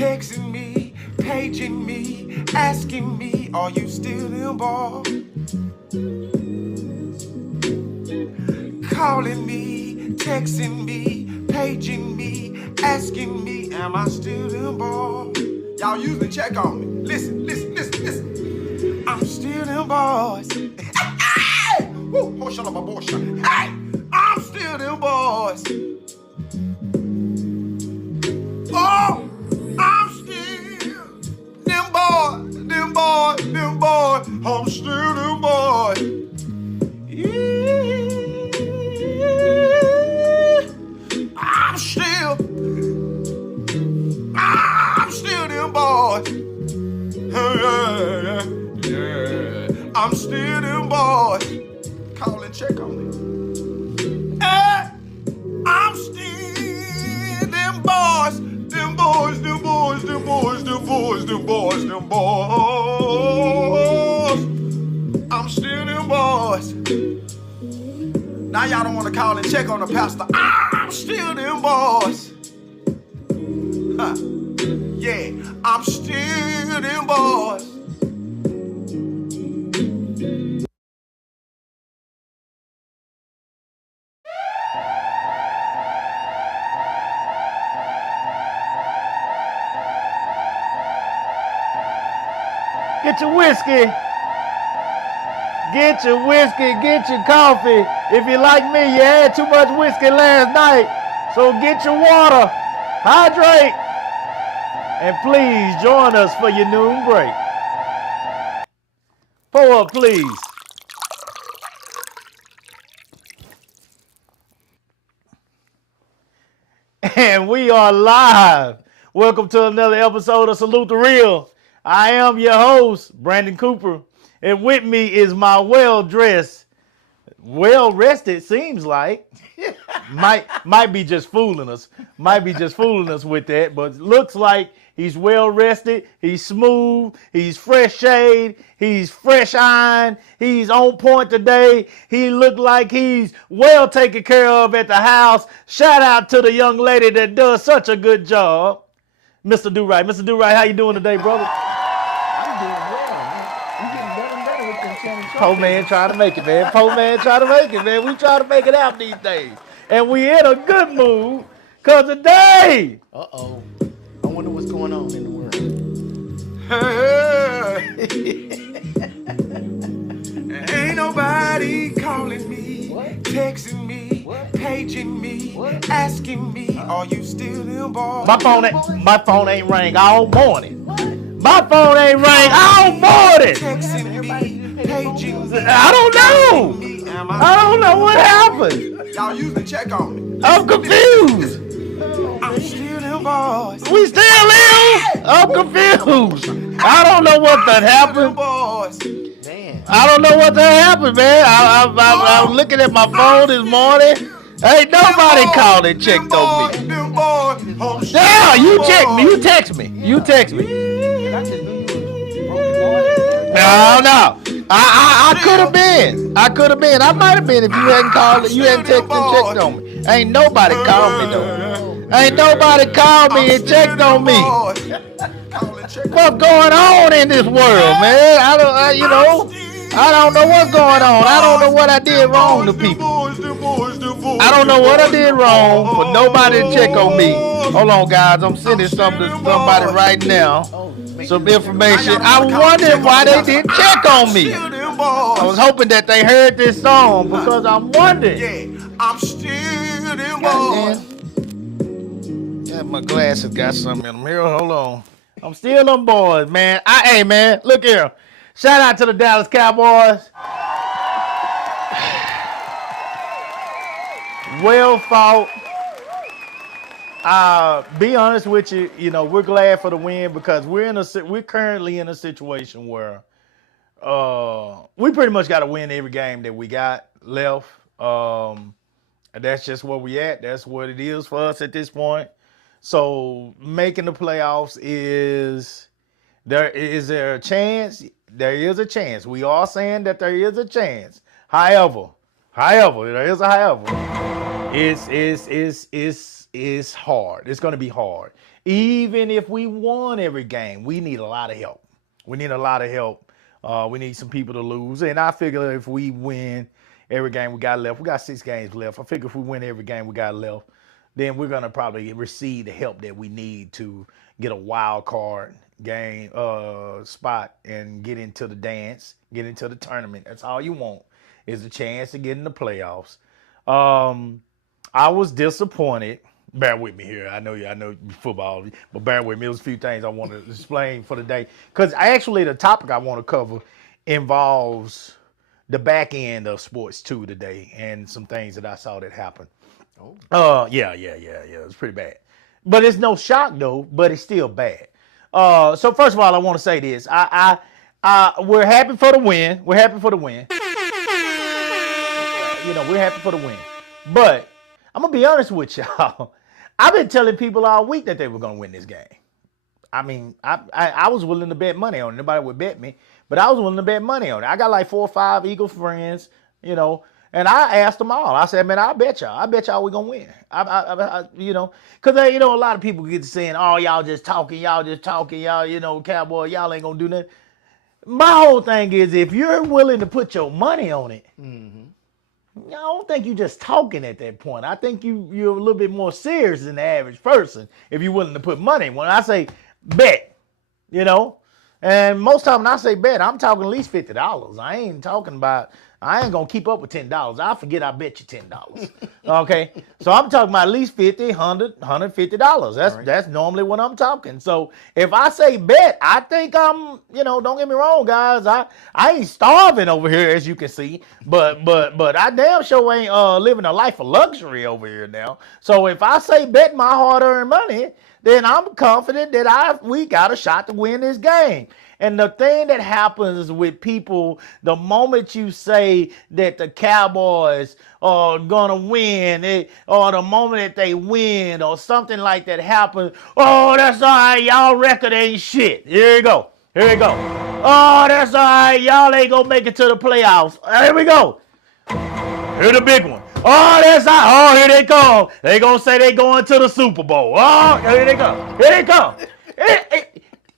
texting me, paging me, asking me, are you still involved? Calling me, texting me, paging me, asking me, am I still involved? Y'all usually check on me. Listen. I'm still involved. Woo, oh, shut up, abortion. Hey, I'm still involved. Oh, I'm still them boys. I'm still them boys. Yeah, I'm still them boys. Yeah, I'm still them boys. Call and check on me. I'm still them boys. I'm still them boys. Now y'all don't want to call and check on the pastor. I'm still them boys. Huh. Yeah, I'm still them boys. Get your whiskey, get your coffee. If you're like me, you had too much whiskey last night, so get your water, hydrate, and please join us for your noon break. Pour up, please. And we are live. Welcome to another episode of Salute the Real. I am your host, Brandon Cooper, and with me is my well-dressed, well-rested, seems like. might be just fooling us. Might be just fooling us with that, but looks like he's well-rested, he's smooth, he's fresh shaved, he's fresh ironed, he's on point today. He looked like he's well taken care of at the house. Shout out to the young lady that does such a good job. Mr. Do-Right. Mr. Do-Right, how you doing today, brother? I'm doing well. I'm getting better and better with them Shannon Sharp. Poor man trying to make it, man. Poor man trying to make it, man. We try to make it out these days. And we in a good mood, because today... Uh-oh. I wonder what's going on in the world. Ain't nobody calling me, What? texting me, What? paging me, What? asking me, are you still involved? My phone ain't rang all morning. My phone ain't rang all morning. Texting me, paging me. I don't know. Me, I don't know what happened. Y'all usually check on me. I'm confused. I'm still involved. We still live? I'm confused. I don't know what that happened. Man. I don't know what that happened, man. I was looking at my phone this morning. Ain't nobody called and checked on me. Yeah, you checked me. You text me. You text me. And I just knew you was broken. No. I could have been. I might have been if you hadn't called. You hadn't texted and checked on me. Ain't nobody called me though. Ain't nobody called me and checked on me. What's going on in this world, man? I don't know what's going on. I don't know what I did wrong to people. I don't know what I did wrong for nobody to check on me. Hold on, guys. I'm sending something to somebody right now. Some information. I'm wondering why they didn't check on me. I was hoping that they heard this song because I'm wondering. Yeah, I'm still involved. Yeah, my glasses got something in them here. Hold on. I'm still on boys, man. Hey, man, look here. Shout out to the Dallas Cowboys. Well fought. Be honest with you, we're glad for the win because we're currently in a situation where we pretty much got to win every game that we got left. That's just where we at. That's what it is for us at this point. So making the playoffs is there a chance? There is a chance. We are saying that there is a chance. However, there is a however. It's hard. It's going to be hard. Even if we won every game, we need a lot of help. We need a lot of help. We need some people to lose. And I figure if we win every game we got left, we got 6 games left. I figure if we win every game we got left, then we're going to probably receive the help that we need to get a wild card game spot and get into the dance, get into the tournament. That's all you want is a chance to get in the playoffs. I was disappointed. Bear with me here. I know football, but bear with me. There's a few things I want to explain for the day. Because actually the topic I want to cover involves the back end of sports too today and some things that I saw that happen. Yeah. It's pretty bad. But it's no shock though, but it's still bad. So first of all, I want to say this. We're happy for the win. We're happy for the win. We're happy for the win. But I'm gonna be honest with y'all. I've been telling people all week that they were gonna win this game. I mean, I was willing to bet money on it. Nobody would bet me, but I was willing to bet money on it. I got like 4 or 5 Eagle friends, and I asked them all. I said, man, I bet y'all we're gonna win. Because a lot of people get to saying, oh, y'all just talking, Cowboy, y'all ain't gonna do nothing. My whole thing is, if you're willing to put your money on it, I don't think you're just talking at that point. I think you're a little bit more serious than the average person if you're willing to put money. When I say bet, and most time when I say bet, I'm talking at least $50. I ain't talking about, I ain't gonna keep up with $10. I forget I bet you $10. Okay, so I'm talking about at least $50, $100, $150. That's normally what I'm talking. So if I say bet, I think I'm, don't get me wrong, guys. I ain't starving over here, as you can see, but I damn sure ain't living a life of luxury over here now. So if I say bet my hard-earned money, then I'm confident that we got a shot to win this game. And the thing that happens with people, the moment you say that the Cowboys are gonna win, or the moment that they win, or something like that happens, oh, that's all right, y'all record ain't shit. Here you go. Oh, that's all right, y'all ain't gonna make it to the playoffs. Here we go. Here's the big one. Oh, that's all right. Oh, here they come. They gonna say they going to the Super Bowl. Oh, here they come.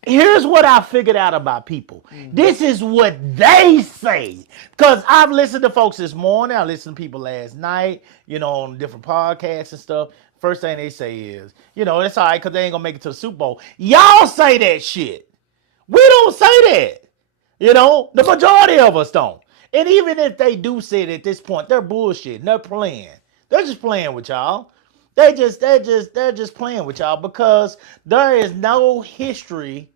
Here's what I figured out about people. This is what they say. Because I've listened to folks this morning. I listened to people last night, on different podcasts and stuff. First thing they say is, it's all right because they ain't going to make it to the Super Bowl. Y'all say that shit. We don't say that. The majority of us don't. And even if they do say it at this point, they're bullshitting. They're playing. They're just playing with y'all. They're just playing with y'all because there is no history,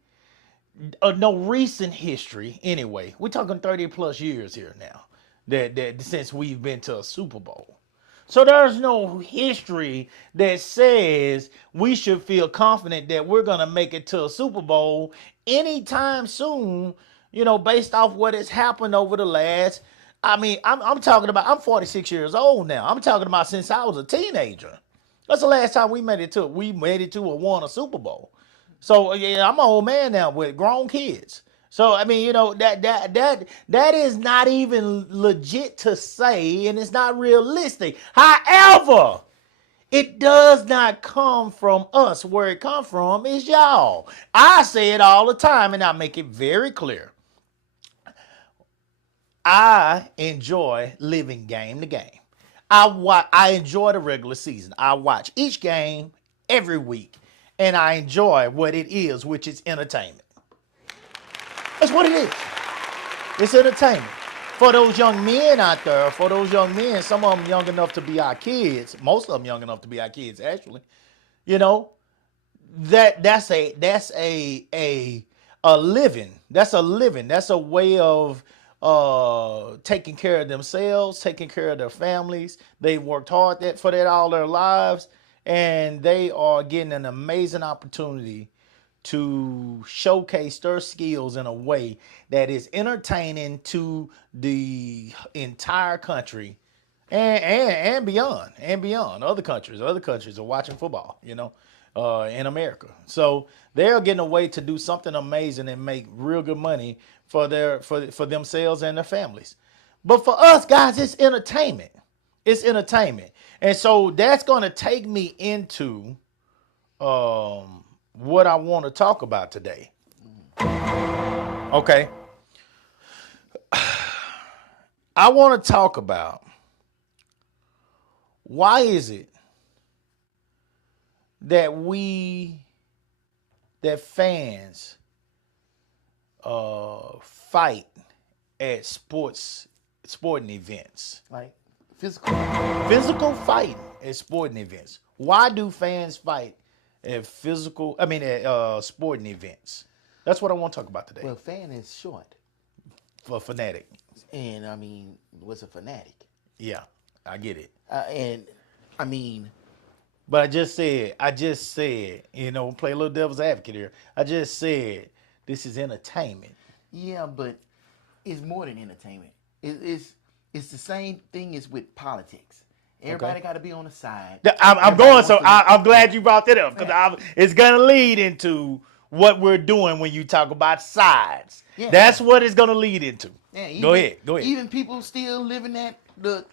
no recent history anyway. We're talking 30 plus years here now that since we've been to a Super Bowl. So there's no history that says we should feel confident that we're going to make it to a Super Bowl anytime soon, based off what has happened over the last, I'm talking about, I'm 46 years old now. I'm talking about since I was a teenager. That's the last time we made it to or won a Super Bowl. So yeah, I'm an old man now with grown kids. So that is not even legit to say, and it's not realistic. However, it does not come from us. Where it comes from is y'all. I say it all the time, and I make it very clear. I enjoy living game to game. I enjoy the regular season. I watch each game every week, and I enjoy what it is, which is entertainment. That's what it is. It's entertainment. For those young men out there, some of them young enough to be our kids, most of them young enough to be our kids, actually, that's a living. That's a living. That's a way of taking care of themselves, taking care of their families. They've worked hard for that all their lives, and they are getting an amazing opportunity to showcase their skills in a way that is entertaining to the entire country and beyond. Other countries are watching football, in America. So they're getting a way to do something amazing and make real good money for themselves and their families. But for us, guys, it's entertainment. It's entertainment. And so that's going to take me into what I want to talk about today. Okay. I want to talk about why is it that fans fight at sporting events. Like physical fighting at sporting events. Why do fans fight at sporting events? That's what I want to talk about today. Well, fan is short. For fanatic. And I mean, what's a fanatic? Yeah, I get it. And I mean, but I just said, play a little devil's advocate here. I just said this is entertainment. Yeah, but it's more than entertainment. It's the same thing as with politics. Everybody got to be on the side. I'm glad you brought that up because it's gonna lead into what we're doing when you talk about sides. Yeah. That's what it's gonna lead into. Yeah, go ahead. Even people still living that the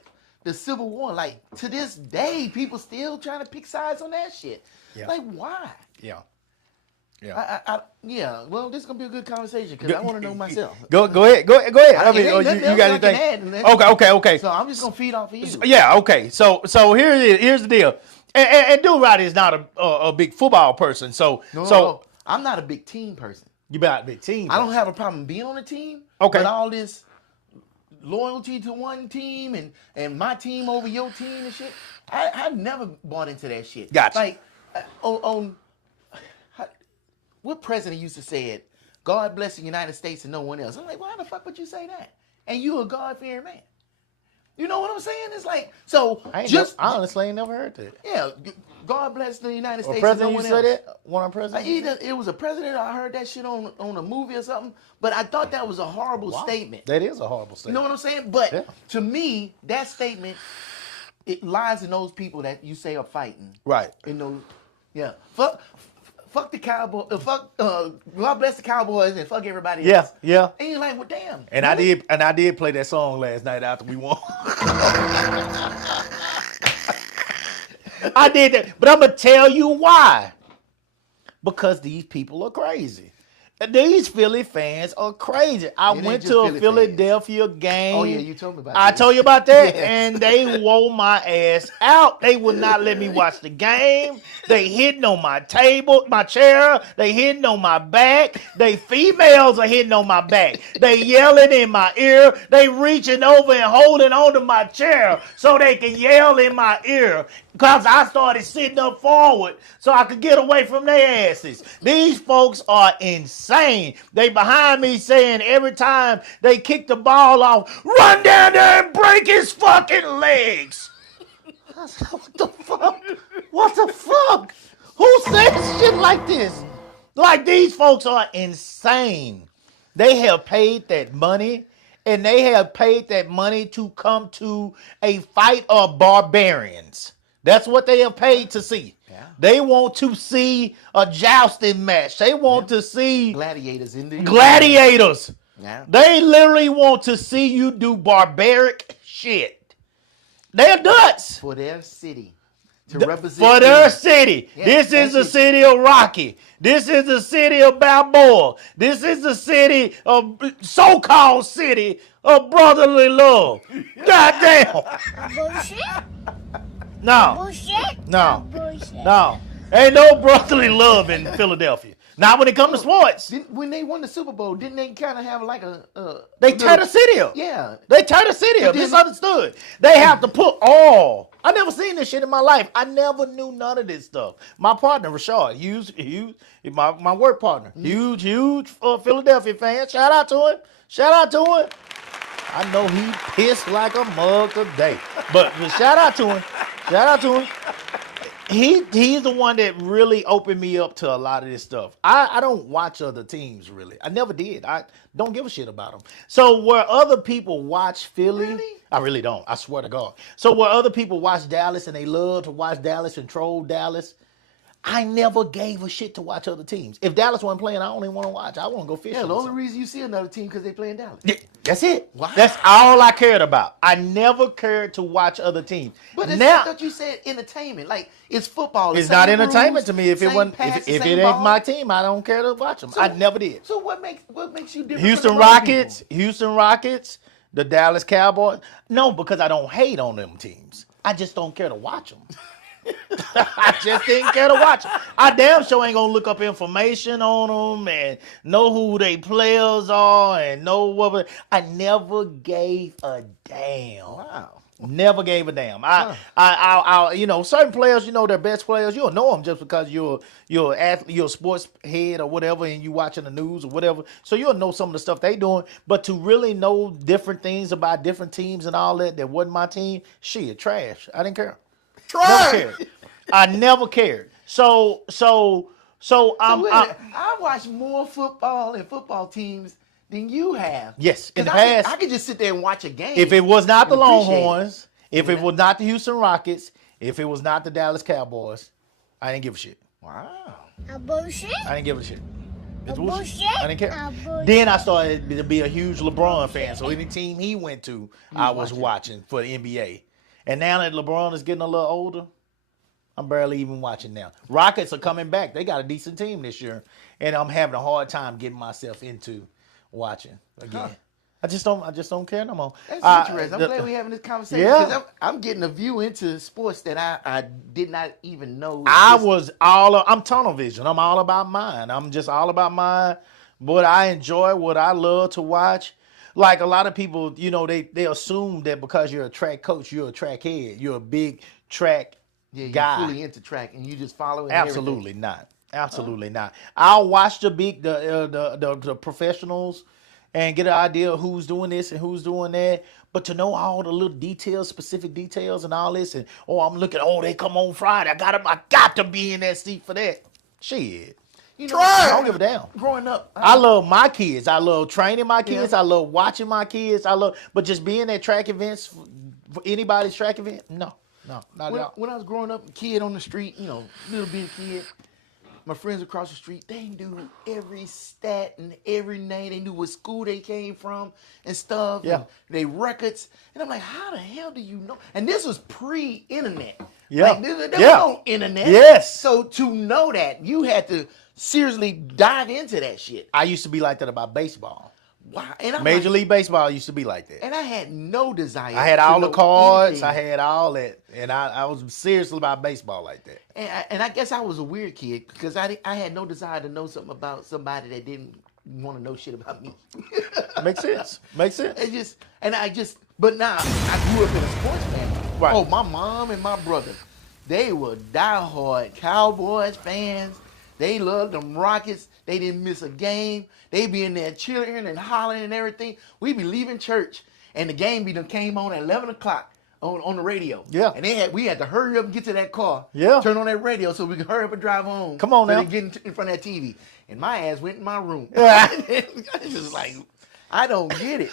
Civil War. Like to this day, people still trying to pick sides on that shit. Yeah. Like why? Yeah. Yeah. Well, this is gonna be a good conversation because I want to know myself. Go ahead. I mean, you got anything? Okay. So I'm just gonna feed off of you. Yeah. Okay. So here's the deal. And Dude Roddy is not a big football person. No, I'm not a big team person. You about a big team? I don't have a problem being on a team. Okay. But all this loyalty to one team and my team over your team and shit, I've never bought into that shit. Gotcha. Like what president used to say it? God bless the United States and no one else. I'm like, why the fuck would you say that? And you a God-fearing man. You know what I'm saying? It's like, so I honestly ain't never heard that. Yeah, God bless the United States and no one else. President, you said that? One of presidents? Either it was a president or I heard that shit on a movie or something, but I thought that was a horrible statement. That is a horrible statement. You know what I'm saying? But to me, that statement, it lies in those people that you say are fighting. Right. In those, fuck the Cowboys. God bless the Cowboys and fuck everybody else. Yeah. And you're like, well, damn. And really? I did play that song last night after we won. I did that, but I'm gonna tell you why. Because these people are crazy. These Philly fans are crazy. I went to a Philadelphia game. Oh yeah, you told me about that. I told you about that, and they wore my ass out. They would not let me watch the game. They hitting on my table, my chair. They hitting on my back. They females are hitting on my back. They yelling in my ear. They reaching over and holding onto my chair so they can yell in my ear. Because I started sitting up forward so I could get away from their asses. These folks are insane. They behind me saying every time they kick the ball off, run down there and break his fucking legs. I said, what the fuck? What the fuck? Who says shit like this? Like, these folks are insane. They have paid that money, and they have paid that money to come to a fight of barbarians. That's what they have paid to see. Yeah. They want to see a jousting match. They want to see gladiators in the gladiators. Yeah. They literally want to see you do barbaric shit. They're nuts. For their city. To represent for their city. Yeah, this is the city of Rocky. This is the city of Balboa. This is the city of so-called city of brotherly love. Goddamn. Bullshit. No. Bullshit. No. Bullshit. No. Ain't no brotherly love in Philadelphia. Not when it comes to sports. When they won the Super Bowl, didn't they kind of have like they tear the city up. Yeah. They tear the city up. Misunderstood. They have to put all. I never seen this shit in my life. I never knew none of this stuff. My partner, Rashad, huge, my work partner, huge Philadelphia fan. Shout out to him. I know he pissed like a mug today. But shout out to him. He's the one that really opened me up to a lot of this stuff. I don't watch other teams, really. I never did. I don't give a shit about them. So where other people watch Philly, really? I really don't. I swear to God. So where other people watch Dallas and they love to watch Dallas and troll Dallas, I never gave a shit to watch other teams. If Dallas wasn't playing, I don't even want to watch. I want to go fishing. Yeah, the or only something. reason you see another team because they play in Dallas. Yeah, that's it. Wow. That's all I cared about. I never cared to watch other teams. But it's Now that you said entertainment. Like it's football. it's not entertainment to me. If it same wasn't, passes, if it same ain't ball. my team, I don't care to watch them. I never did. So what makes you different? Houston from the other people? Rockets, the Dallas Cowboys. No, because I don't hate on them teams. I just don't care to watch them. I just didn't care to watch them. I damn sure ain't gonna look up information on them and know who they players are and know what. I never gave a damn. Wow. Never gave a damn. I you know, certain players, you know, they're best players. You'll know them just because you're an athlete, you're a sports head or whatever, and you watching the news or whatever. So you'll know some of the stuff they doing. But to really know different things about different teams and all that wasn't my team, shit, trash. I didn't care. Never cared. I never cared. So I watch more football and football teams than you have. Yes, in 'Cause the past, I could just sit there and watch a game. if it was not the and appreciate it. Longhorns, if it was not the Houston Rockets, if it was not the Dallas Cowboys, I didn't give a shit. Wow. A bullshit? I didn't give a shit. It's A bullshit. bullshit? I didn't care. A bullshit. Then I started to be a huge LeBron fan. So any team he went to, I was watching for the NBA. And now that LeBron is getting a little older, I'm barely even watching now. Rockets are coming back. They got a decent team this year. And I'm having a hard time getting myself into watching again. Huh. I just don't care no more. That's interesting. I'm glad we're having this conversation. Yeah. Because I'm getting a view into sports that I did not even know. I'm tunnel vision. I'm all about mine. I'm just all about mine. What I enjoy, what I love to watch. Like a lot of people, you know, they assume that because you're a track coach, you're a track head. You're a big track you're guy. fully into track and you just following Absolutely everything. not. Absolutely not. I'll watch the professionals and get an idea of who's doing this and who's doing that. But to know all the little details, specific details and all this, and I'm looking, they come on Friday. I got to be in that seat for that. Shit. You know, I don't give a damn. growing up, I love my kids. I love training my kids. Yeah. I love watching my kids. But just being at track events, for anybody's track event, no, not at all. when I was growing up, kid on the street, you know, little bitty kid, my friends across the street, they knew every stat and every name. They knew what school they came from and stuff. Yeah. And they records. And I'm like, how the hell do you know? And this was pre-internet. Yeah. Like, there was Yeah. no internet. Yes. So to know that, you had to seriously dive into that shit. I used to be like that about baseball. Wow. And I'm Major like, League Baseball used to be like that. and I had no desire. I had to all the know cards. anything. I had all that. And I was serious about baseball like that. And I guess I was a weird kid because I had no desire to know something about somebody that didn't want to know shit about me. Makes sense. Makes sense. But now I grew up in a sports family. Right. Oh, my mom and my brother, they were diehard Cowboys fans. They loved them Rockets. They didn't miss a game. They be in there cheering and hollering and everything. We be leaving church, and the game came on at 11 o'clock on the radio. Yeah. And we had to hurry up and get to that car. Yeah. Turn on that radio so we could hurry up and drive home. Come on so now. they get in front of that TV. And my ass went in my room. Yeah. It's just like, I don't get it.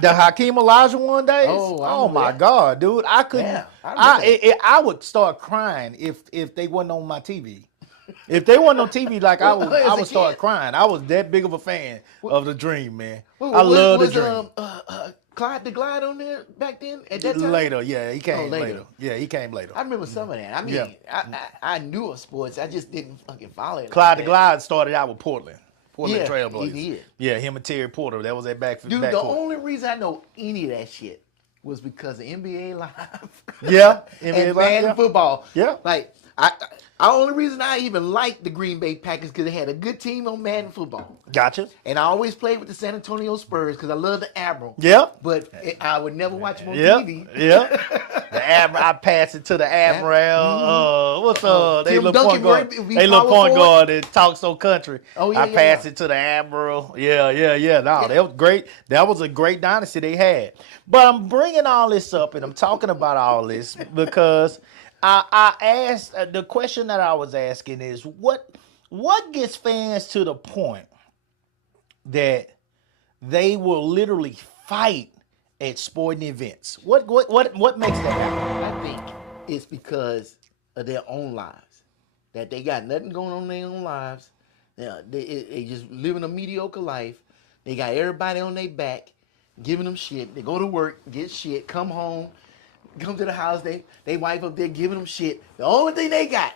The Hakeem Elijah one day. Oh, I Oh remember my that. God, dude! I couldn't. Yeah, I remember I would start crying if they wasn't on my TV. If they wasn't on TV, like I would, As I a would start kid? crying. I was that big of a fan of the Dream, man. Well, I love the was, Dream. Clyde the Glide on there back then? At that time? Later, yeah, he came later. later. Yeah, he came later. I remember some of that. I mean, Yeah. I knew of sports. I just didn't fucking follow it. Clyde the like that. Glide started out with Portland Yeah, Trailblazers. he did. Yeah, him and Terry Porter. That was that back. Dude, back the court. only reason I know any of that shit was because of NBA Live. Yeah, and NBA Live, Madden yeah. football. Yeah. Like, the only reason I even liked the Green Bay Packers because they had a good team on Madden football. Gotcha. And I always played with the San Antonio Spurs because I love the Admiral. Yeah. But I would never watch them on Yeah, TV. yeah. The Admiral, I passed it to the Admiral. What's they Tim little point Duncan, guard? be They little power point forward? guard that talks so country. Oh, yeah, I yeah, passed yeah. it to the Admiral. Yeah. No, that was great. That was a great dynasty they had. But I'm bringing all this up and I'm talking about all this because I asked the question that I was asking is what gets fans to the point that they will literally fight at sporting events? What makes that happen? I think it's because of their own lives. that they got nothing going on in their own lives. They just living a mediocre life. They got everybody on their back, giving them shit. They go to work, get shit, come home, come to the house. They wife up there giving them shit. The only thing they got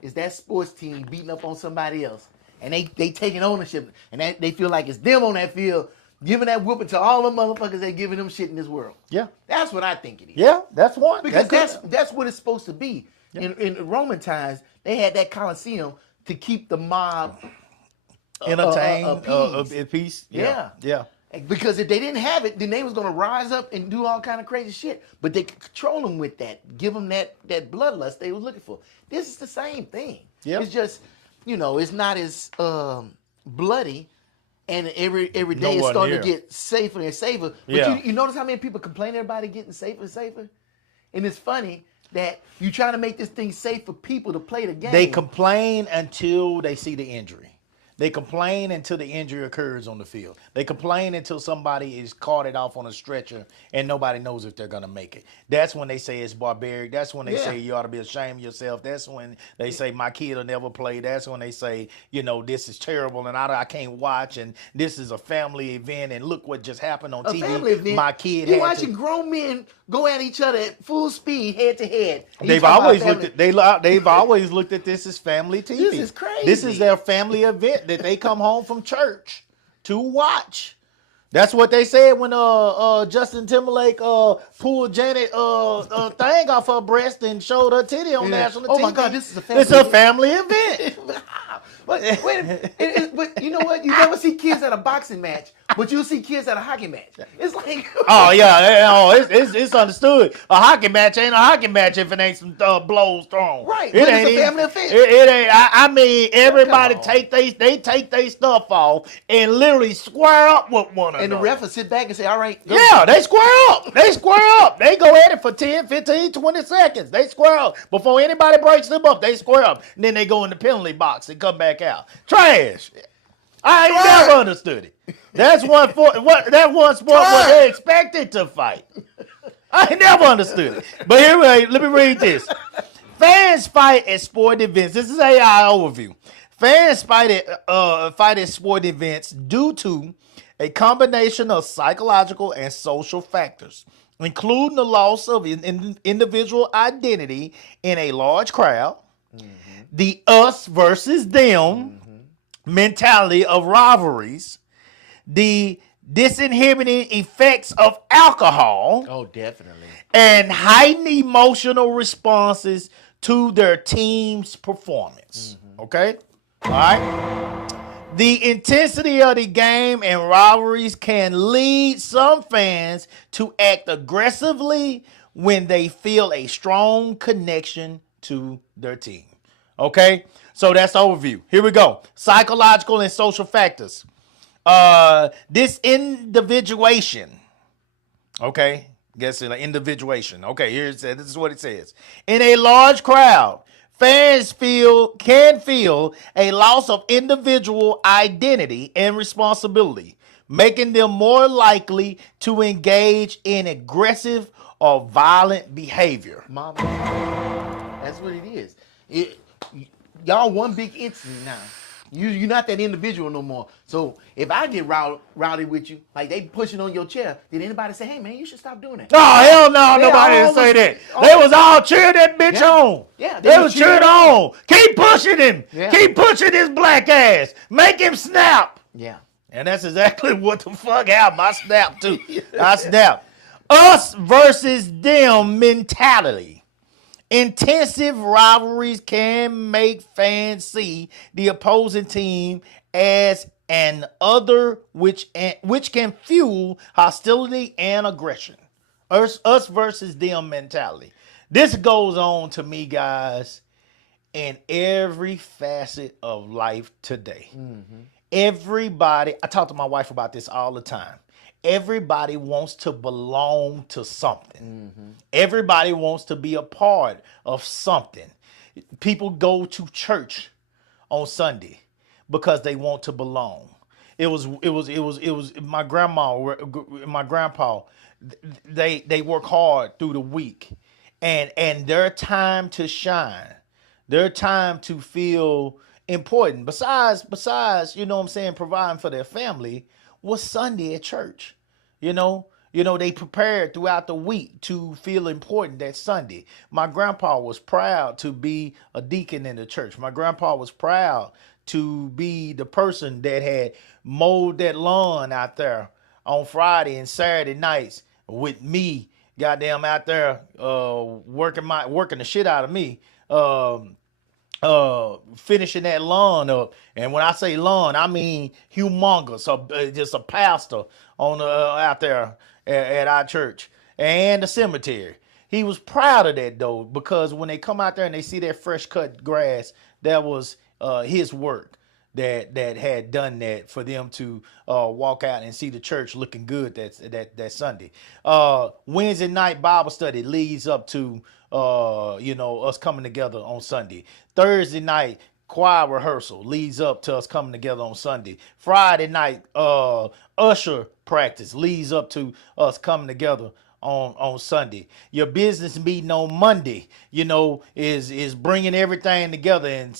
is that sports team beating up on somebody else, and they taking ownership, and they feel like it's them on that field giving that whooping to all the motherfuckers that giving them shit in this world. Yeah. That's what I think it is. Yeah, that's one. Because that's what it's supposed to be. Yeah. In Roman times, they had that Colosseum to keep the mob entertained, at peace. Yeah. Yeah. Because if they didn't have it, then they was gonna rise up and do all kind of crazy shit. But they could control them with that, give them that bloodlust they was looking for. This is the same thing. Yeah. It's just, it's not as bloody. And every day it's starting to get safer and safer. But you notice how many people complain about it getting safer and safer? And it's funny that you trying to make this thing safe for people to play the game. They complain until they see the injury. They complain until the injury occurs on the field. They complain until somebody is carted off on a stretcher and nobody knows if they're going to make it. That's when they say it's barbaric. That's when they say you ought to be ashamed of yourself. That's when they say my kid will never play. That's when they say, this is terrible and I can't watch and this is a family event and look what just happened on TV. Family event. My kid You're watching grown men go at each other at full speed, head to head. They've always looked at this as family TV. This is crazy. This is their family event that they come home from church to watch. That's what they said when Justin Timberlake pulled Janet thing off her breast and showed her titty on national TV. Oh my God, this is a family event. It's a family event. But you know what? You never see kids at a boxing match, but you'll see kids at a hockey match. It's like it's understood. A hockey match ain't a hockey match if it ain't some blows thrown. Right, it but ain't it's a family event. It ain't. I mean, everybody take their stuff off and literally square up with one another. And the ref will sit back and say, all right. Go. Yeah, they square up. They square up. They go at it for 10, 15, 20 seconds. They square up. Before anybody breaks them up, they square up. And then they go in the penalty box and come back out. Trash. I ain't never understood it. That's one sport where they expected to fight. I ain't never understood it. But here, let me read this. Fans fight at sporting events. This is AI overview. Fans fight at sporting events due to a combination of psychological and social factors, including the loss of individual identity in a large crowd, the us versus them mentality of rivalries, the disinhibiting effects of alcohol. Oh, definitely. And heightened emotional responses to their team's performance. Okay? All right? The intensity of the game and rivalries can lead some fans to act aggressively when they feel a strong connection to their team. Okay? So that's the overview. Here we go. Psychological and social factors. This individuation. Okay? Guess it, individuation. Okay, this is what it says. In a large crowd, fans can feel a loss of individual identity and responsibility, making them more likely to engage in aggressive or violent behavior. Mama, that's what it is. Y'all one big entity now. You're not that individual no more. So if I get rowdy with you, like they pushing on your chair, did anybody say, hey man, you should stop doing that? Oh, hell no, nobody didn't say that. They was all cheering that bitch on. Yeah, they was cheering on. Keep pushing him. Yeah. Keep pushing his black ass. Make him snap. Yeah. And that's exactly what the fuck happened. I snapped too. I snapped. Us versus them mentality. Intensive rivalries can make fans see the opposing team as an other, which can fuel hostility and aggression. Us versus them mentality. This goes on to me, guys, in every facet of life today. Everybody, I talk to my wife about this all the time. Everybody wants to belong to something. Everybody wants to be a part of something. People go to church on Sunday because they want to belong. It was my grandma, my grandpa. They work hard through the week, and their time to shine, their time to feel important. Besides, you know what I'm saying, providing for their family, was Sunday at church. You know, they prepared throughout the week to feel important that Sunday. My grandpa was proud to be a deacon in the church. My grandpa was proud to be the person that had mowed that lawn out there on Friday and Saturday nights with me, goddamn, out there working the shit out of me. Finishing that lawn up, and when I say lawn, I mean humongous, just a pastor on out there at our church and the cemetery. He was proud of that though, because when they come out there and they see that fresh cut grass, that was his work that had done that for them to walk out and see the church looking good that Sunday. Wednesday night Bible study leads up to us coming together on Sunday. Thursday night choir rehearsal leads up to us coming together on Sunday. Friday night usher practice leads up to us coming together on Sunday. Your business meeting on Monday, is bringing everything together and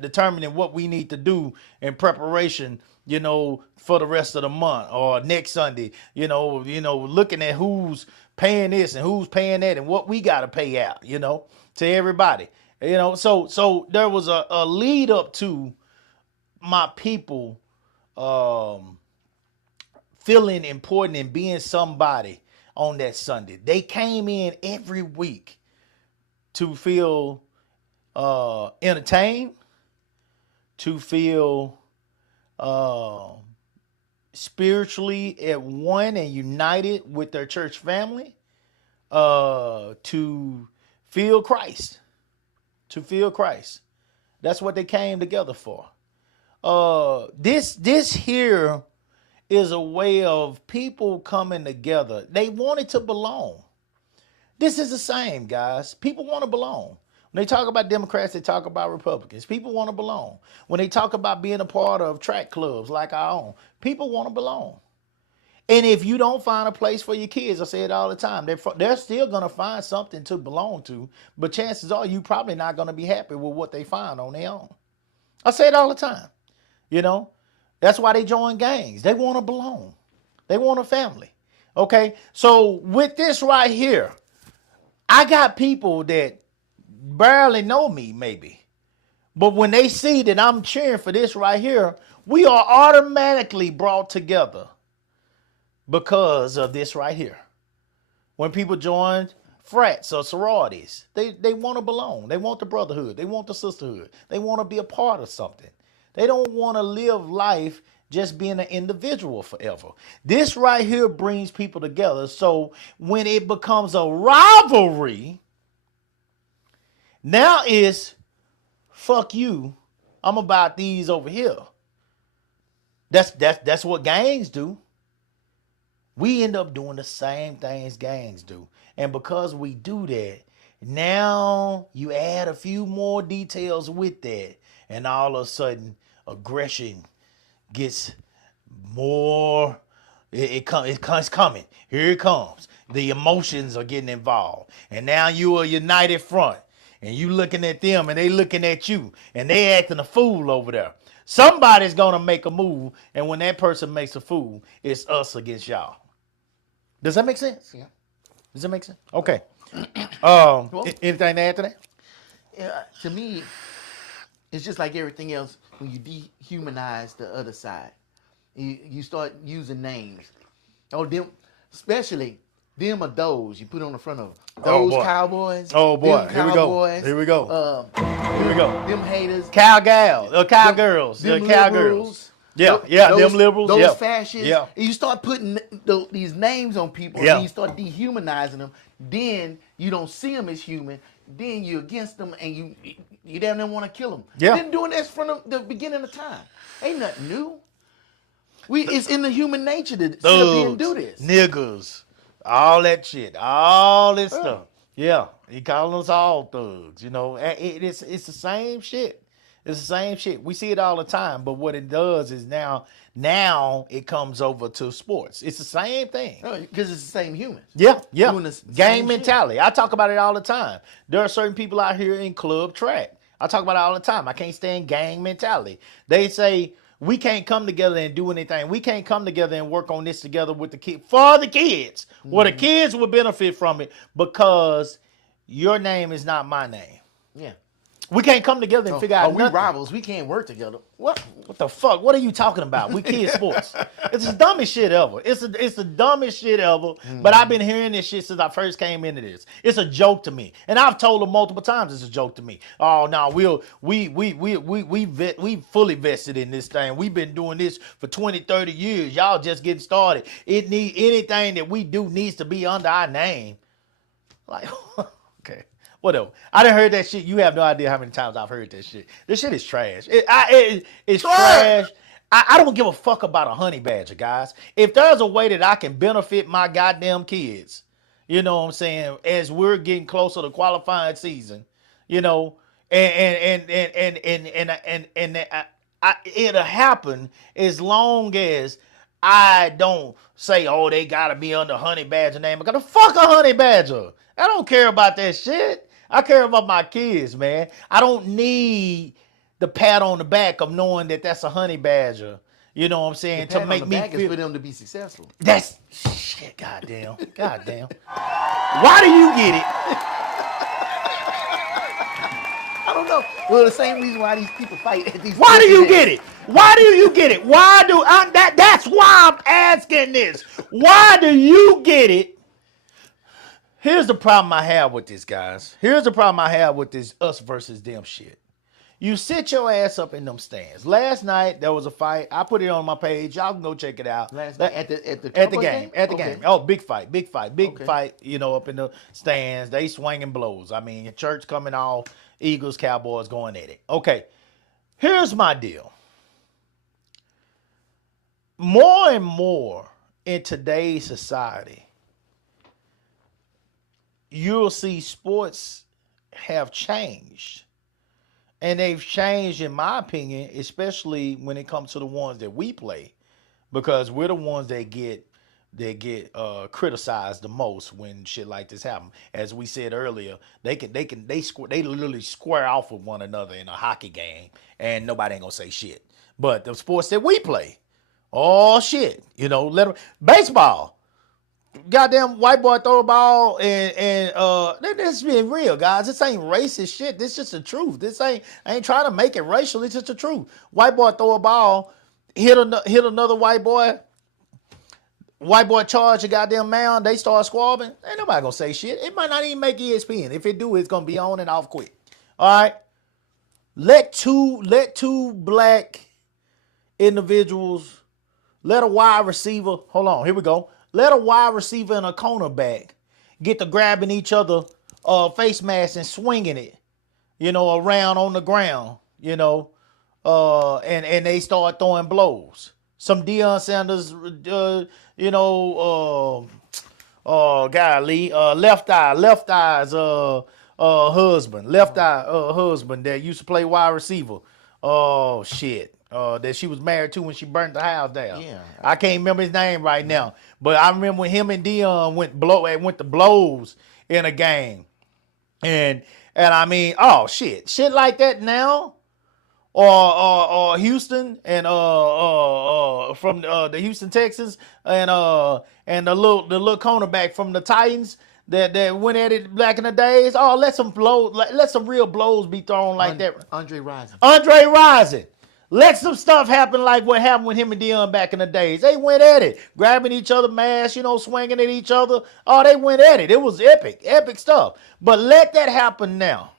determining what we need to do in preparation, for the rest of the month or next Sunday. Looking at who's paying this and who's paying that and what we got to pay out, to everybody. So there was a lead up to my people feeling important and being somebody on that Sunday. They came in every week to feel entertained, to feel spiritually at one and united with their church family, to feel Christ. To feel Christ. That's what they came together for. This here is a way of people coming together. They wanted to belong. This is the same, guys. People want to belong. When they talk about Democrats, they talk about Republicans. People want to belong. When they talk about being a part of track clubs like our own, people want to belong. And if you don't find a place for your kids, I say it all the time, they're still going to find something to belong to, but chances are you probably not going to be happy with what they find on their own. I say it all the time. That's why they join gangs. They want to belong. They want a family. Okay? So with this right here, I got people that barely know me maybe. But when they see that I'm cheering for this right here, we are automatically brought together because of this right here. When people join frats or sororities, they want to belong. They want the brotherhood. They want the sisterhood. They want to be a part of something. They don't want to live life just being an individual forever. This right here brings people together. So when it becomes a rivalry, now it's fuck you, I'm about these over here. That's what gangs do. We end up doing the same things gangs do. And because we do that, now you add a few more details with that, and all of a sudden aggression gets more. It's coming. Here it comes. The emotions are getting involved, and now you are a united front, and you looking at them, and they looking at you, and they acting a fool over there. Somebody's gonna make a move, and when that person makes a fool, it's us against y'all. Does that make sense? Yeah. Does that make sense? Okay. Anything to add to that? Yeah, to me, it's just like everything else. When you dehumanize the other side, you start using names. Oh, them, especially them are those you put on the front of them. Those Cowboys. Oh boy, them here Cowboys, we go. Here we go. Them haters. Cowgirls. Cowgirls. Them Cowgirls. liberals. Yeah, those, them liberals. Those yeah. fascists. Yeah. And you start putting these names on people, Yeah. and you start dehumanizing them. Then you don't see them as human. Then you're against them, and you damn near want to kill them. Yeah. Been doing this from the beginning of time. Ain't nothing new. It's in the human nature to sit up here and do this. Niggas, all that shit, all this stuff. Yeah, he calling us all thugs. It's the same shit. It's the same shit. We see it all the time, but what it does is now it comes over to sports. It's the same thing. Because it's the same humans. Yeah. Doing the Gang same mentality. I talk about it all the time. There are certain people out here in club track. I talk about it all the time. I can't stand gang mentality. They say we can't come together and do anything. We can't come together and work on this together with the kids for the kids. Well, the kids will benefit from it because your name is not my name. Yeah. We can't come together and figure out we nothing. rivals. We can't work together. What? What the fuck? What are you talking about? We kids sports. It's the dumbest shit ever. It's the dumbest shit ever. But I've been hearing this shit since I first came into this. It's a joke to me, and I've told them multiple times it's a joke to me. Oh no, we fully vested in this thing. We've been doing this for 20, 30 years. Y'all just getting started. It need anything that we do needs to be under our name. Like, okay. Whatever. I done heard that shit. You have no idea how many times I've heard that shit. This shit is trash. It's trash. I don't give a fuck about a honey badger, guys. If there's a way that I can benefit my goddamn kids, you know what I'm saying, as we're getting closer to qualifying season, you know, it'll happen as long as I don't say, oh, they gotta be under honey badger name. I gotta fuck a honey badger. I don't care about that shit. I care about my kids, man. I don't need the pat on the back of knowing that that's a honey badger. You know what I'm saying? The To make me is feel for them to be successful. that's shit. Goddamn. Goddamn. Why do you get it? I don't know. Well, the same reason why these people fight at these. Why do you get it? Why do you get it? Why do I? That's why I'm asking this. Why do you get it? Here's the problem I have with this, guys. Here's the problem I have with this us versus them shit. You sit your ass up in them stands. Last night there was a fight. I put it on my page. Y'all can go check it out. Last night at the game. At the Okay. game. Oh, big fight. Big Okay. fight. You know, up in the stands. They swinging blows. I mean, church coming off. Eagles, Cowboys going at it. Okay. Here's my deal. More and more in today's society, you'll see sports have changed. And they've changed, in my opinion, especially when it comes to the ones that we play, because we're the ones that get criticized the most when shit like this happen. As we said earlier, they literally square off with one another in a hockey game, and nobody ain't gonna say shit. But the sports that we play, oh shit, you know, baseball. Goddamn white boy throw a ball and this is being real, guys. This ain't racist shit. This is just the truth. I ain't trying to make it racial. It's just the truth. White boy throw a ball, hit another white boy. White boy charge a goddamn mound. They start squabbling. Ain't nobody gonna say shit. It might not even make ESPN. If it do, it's gonna be on and off quick. All right. Let two black individuals. Let a wide receiver. Hold on. Here we go. Let a wide receiver and a cornerback get to grabbing each other face masks and swinging it, you know, around on the ground, you know, and they start throwing blows. Some Deion Sanders, you know, golly, left eye's husband that used to play wide receiver. Oh shit. That she was married to when she burnt the house down. Yeah. I can't remember his name right now, but I remember when him and Deion went to blows in a game, and I mean, oh shit like that now, or Houston and from the Houston Texans and the little cornerback from the Titans that went at it back in the days. Oh, let some real blows be thrown like that. Andre Rison. Let some stuff happen like what happened with him and Deion back in the days. They went at it, grabbing each other masks, you know, swinging at each other. Oh, they went at it. It was epic stuff. But let that happen now.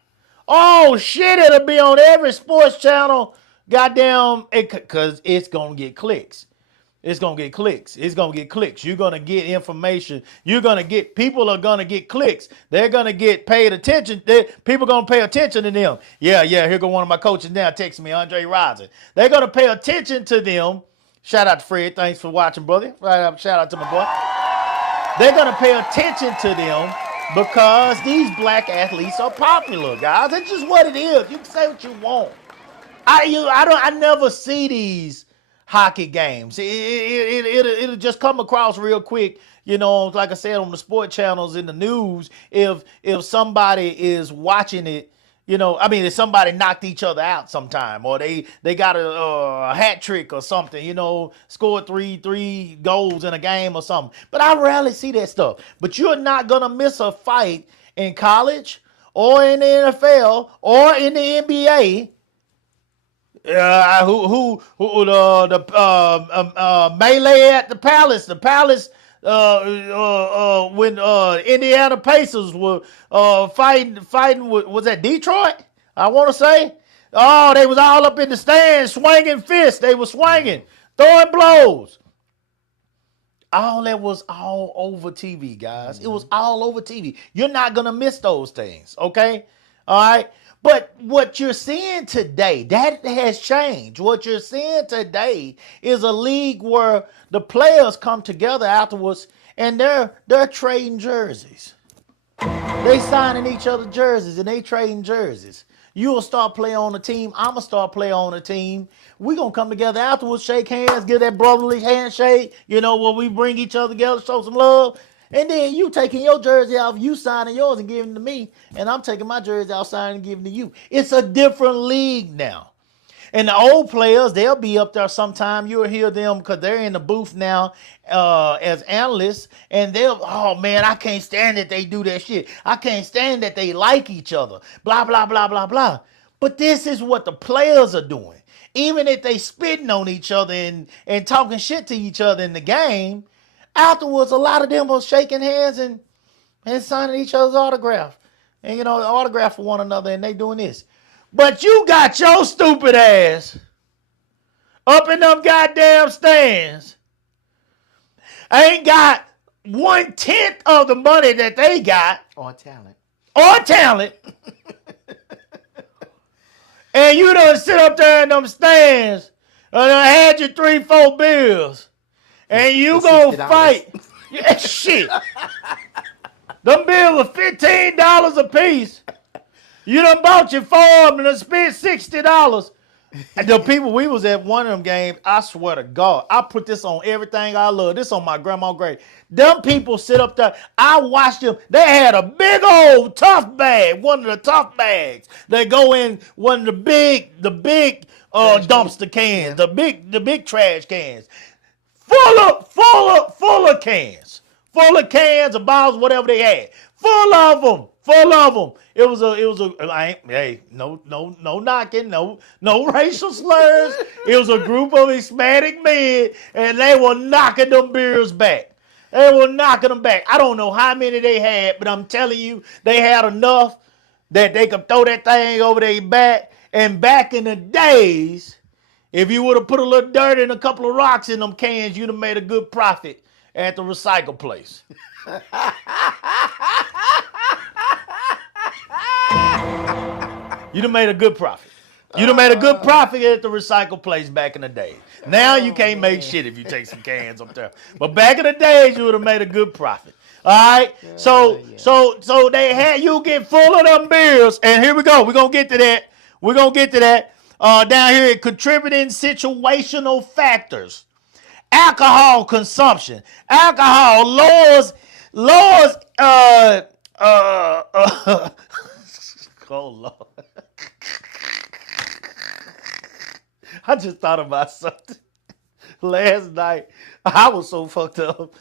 Oh, shit, it'll be on every sports channel. Goddamn, because it's going to get clicks. It's going to get clicks. It's going to get clicks. You're going to get information. People are going to get clicks. They're going to get paid attention. People are going to pay attention to them. Yeah, here go one of my coaches now texting me, Andre Rison. They're going to pay attention to them. Shout out to Fred. Thanks for watching, brother. Shout out to my boy. They're going to pay attention to them because these black athletes are popular, guys. That's just what it is. You can say what you want. I never see these hockey games. It'll just come across real quick, you know, like I said, on the sport channels in the news. If somebody is watching it, I mean, if somebody knocked each other out sometime, or they got a hat trick or something, scored three goals in a game or something. But I rarely see that stuff. But you're not gonna miss a fight in college or in the NFL or in the NBA. The melee at the Palace. The Palace when Indiana Pacers were fighting with, was that Detroit? I want to say. Oh, they was all up in the stands swinging fists. They were swinging, throwing blows. All that was all over TV, guys. It was all over TV. You're not going to miss those things, okay? All right? But what you're seeing today, that has changed. What you're seeing today is a league where the players come together afterwards and they're trading jerseys. They signing each other jerseys and they trading jerseys. You'll start playing on the team. I'm going to start playing on the team. We're going to come together afterwards, shake hands, give that brotherly handshake, where we bring each other together, show some love. And then you taking your jersey off, you signing yours and giving it to me. And I'm taking my jersey out, signing and giving it to you. It's a different league now. And the old players, they'll be up there sometime. You'll hear them because they're in the booth now as analysts. And oh man, I can't stand that they do that shit. I can't stand that they like each other. Blah, blah, blah, blah, blah. But this is what the players are doing. Even if they spitting on each other and talking shit to each other in the game, afterwards, a lot of them are shaking hands and signing each other's autograph. And, autograph for one another, and they doing this. But you got your stupid ass up in them goddamn stands. Ain't got 1/10 of the money that they got. Or talent. And you done sit up there in them stands and done had your 3-4 bills. And you gonna fight. Yeah, shit. Them bills are $15 a piece. You done bought your farm and done spent $60. And the people, we was at one of them games, I swear to God, I put this on everything I love. This on my grandma's grave. Them people sit up there. I watched them. They had a big old tough bag, one of the tough bags. They go in one of the big dumpster cans, the big trash cans. Full of cans. Full of cans or bottles, whatever they had. Full of them. It was a no knocking, no racial slurs. It was a group of Hispanic men, and they were knocking them beers back. I don't know how many they had, but I'm telling you, they had enough that they could throw that thing over their back. And back in the days, if you would have put a little dirt and a couple of rocks in them cans, you'd have made a good profit at the recycle place. You'd have made a good profit. You'd have made a good profit at the recycle place back in the day. Now you can't make shit if you take some cans up there. But back in the days, you would have made a good profit. All right? So they had you get full of them beers. And here we go. We're going to get to that. Down here at contributing situational factors. Alcohol consumption. Alcohol lowers oh Lord. I just thought about something. Last night, I was so fucked up.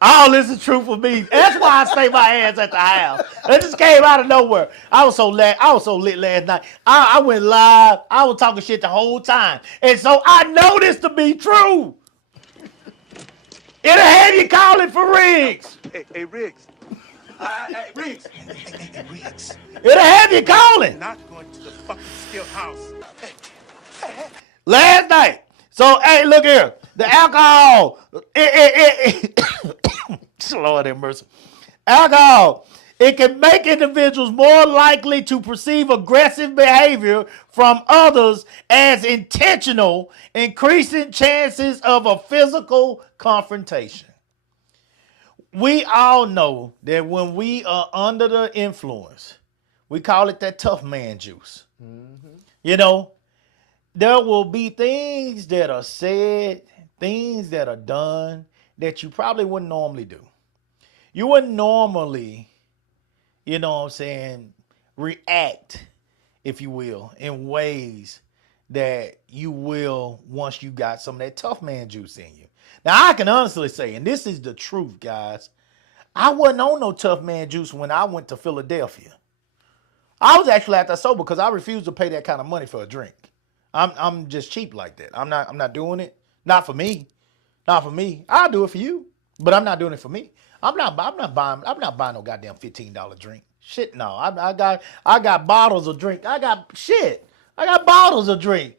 All this is true for me. That's why I stay my ass at the house. It just came out of nowhere. I was so lit last night. I went live. I was talking shit the whole time. And so I know this to be true. It'll have you calling for Riggs. Hey, Riggs. Hey, Riggs. Hey, Riggs. It'll have you calling. Not going to the fucking skill house. Last night. So, hey, look here. The alcohol. Lord have mercy. Alcohol. It can make individuals more likely to perceive aggressive behavior from others as intentional, increasing chances of a physical confrontation. We all know that when we are under the influence, we call it that tough man juice. Mm-hmm. There will be things that are said, things that are done that you probably wouldn't normally do. You wouldn't normally, react, if you will, in ways that you will once you got some of that tough man juice in you. Now, I can honestly say, and this is the truth, guys, I wasn't on no tough man juice when I went to Philadelphia. I was actually at that sober because I refused to pay that kind of money for a drink. I'm just cheap like that. I'm not doing it. Not for me. Not for me. I'll do it for you, but I'm not doing it for me. I'm not buying no goddamn $15 drink. Shit, no. I got bottles of drink. I got bottles of drink.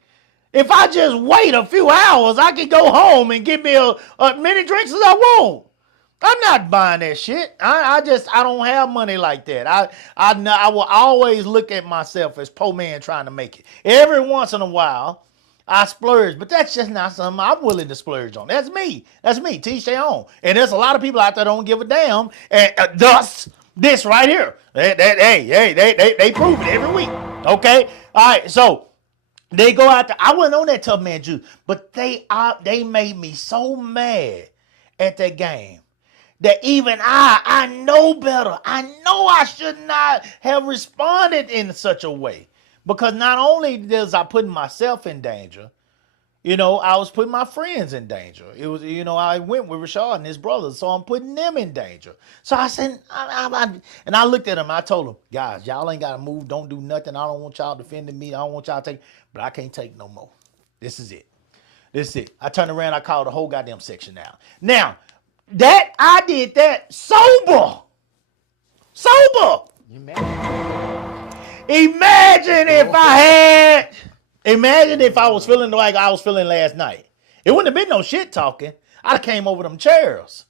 If I just wait a few hours, I can go home and get me as many drinks as I want. I'm not buying that shit. I don't have money like that. I will always look at myself as poor man trying to make it. Every once in a while, I splurge, but that's just not something I'm willing to splurge on. That's me. Teach their own. And there's a lot of people out there that don't give a damn. And thus, this right here. They prove it every week. Okay? All right, so they go out there. I wasn't on that tough man juice, but they made me so mad at that game that even I know better. I know I should not have responded in such a way. Because not only was I putting myself in danger, I was putting my friends in danger. It was, I went with Rashad and his brothers, so I'm putting them in danger. So I said, and I looked at them, I told them, guys, y'all ain't got to move, don't do nothing. I don't want y'all defending me. I don't want y'all to take, but I can't take no more. This is it. I turned around, I called the whole goddamn section out. Now, I did that sober. You mad? Imagine if I was feeling like I was feeling last night. It wouldn't have been no shit talking. I'd have came over them chairs.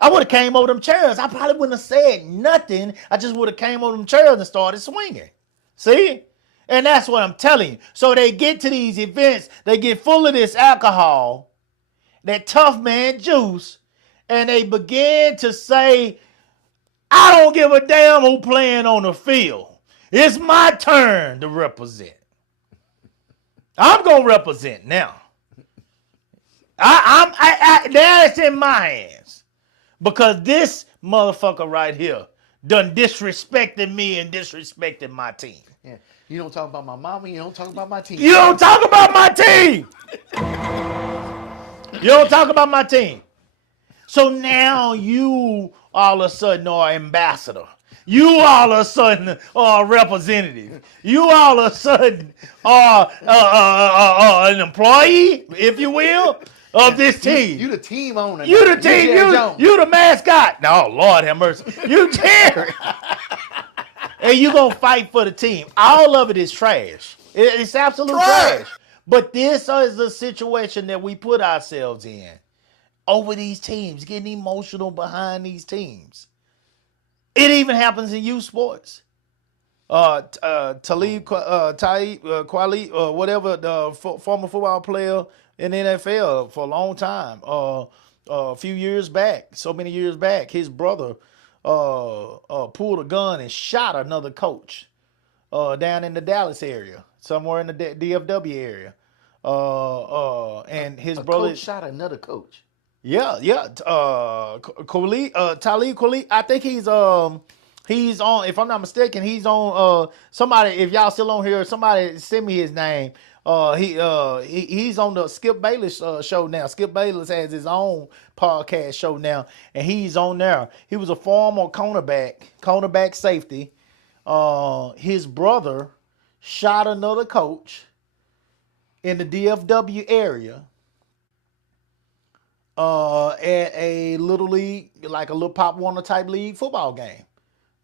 I would have came over them chairs. I probably wouldn't have said nothing. I just would have came over them chairs and started swinging. See? And that's what I'm telling you. So they get to these events, they get full of this alcohol, that tough man juice, and they begin to say, I don't give a damn who playing on the field. It's my turn to represent. I'm going to represent now. That's in my hands. Because this motherfucker right here done disrespected me and disrespected my team. Yeah. You don't talk about my mama, you don't talk about my team. You don't talk about my team. You don't talk about my team. So now you all of a sudden are ambassador. You all of a sudden are a representative. You all of a sudden are an employee, if you will, of this team. You the team owner. You the team. You the mascot. No, Lord have mercy. You Jerry. And you gonna fight for the team. All of it is trash. It's absolute trash. But this is the situation that we put ourselves in over these teams, getting emotional behind these teams. It even happens in youth sports. Talib Kweli, whatever, the former football player in the NFL for a long time. A few years back, so many years back, his brother pulled a gun and shot another coach down in the Dallas area, somewhere in the DFW area. And his brother coach shot another coach. Yeah. Talib Kweli, I think he's on, if I'm not mistaken, he's on somebody, if y'all still on here, somebody send me his name. He's on the Skip Bayless show now. Skip Bayless has his own podcast show now, and he's on there. He was a former cornerback safety. His brother shot another coach in the DFW area at a little league, like a little Pop Warner type league football game.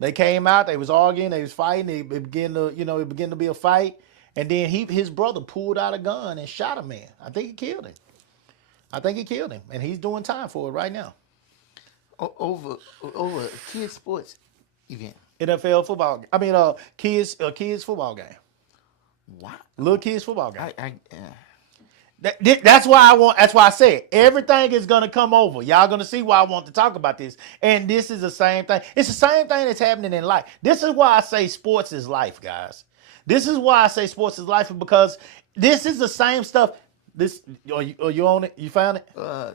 They came out, they was arguing, they was fighting, it began to be a fight, and then his brother pulled out a gun and shot a man. I think he killed him, and he's doing time for it right now. Over a kids sports event. NFL football. Kids football game. Wow. Little kids football game. That's why I said everything is gonna come over. Y'all gonna see why I want to talk about this. And this is the same thing. It's the same thing that's happening in life. This is why I say sports is life, guys. This is why I say sports is life, because this is the same stuff. This are you on it? You found it? I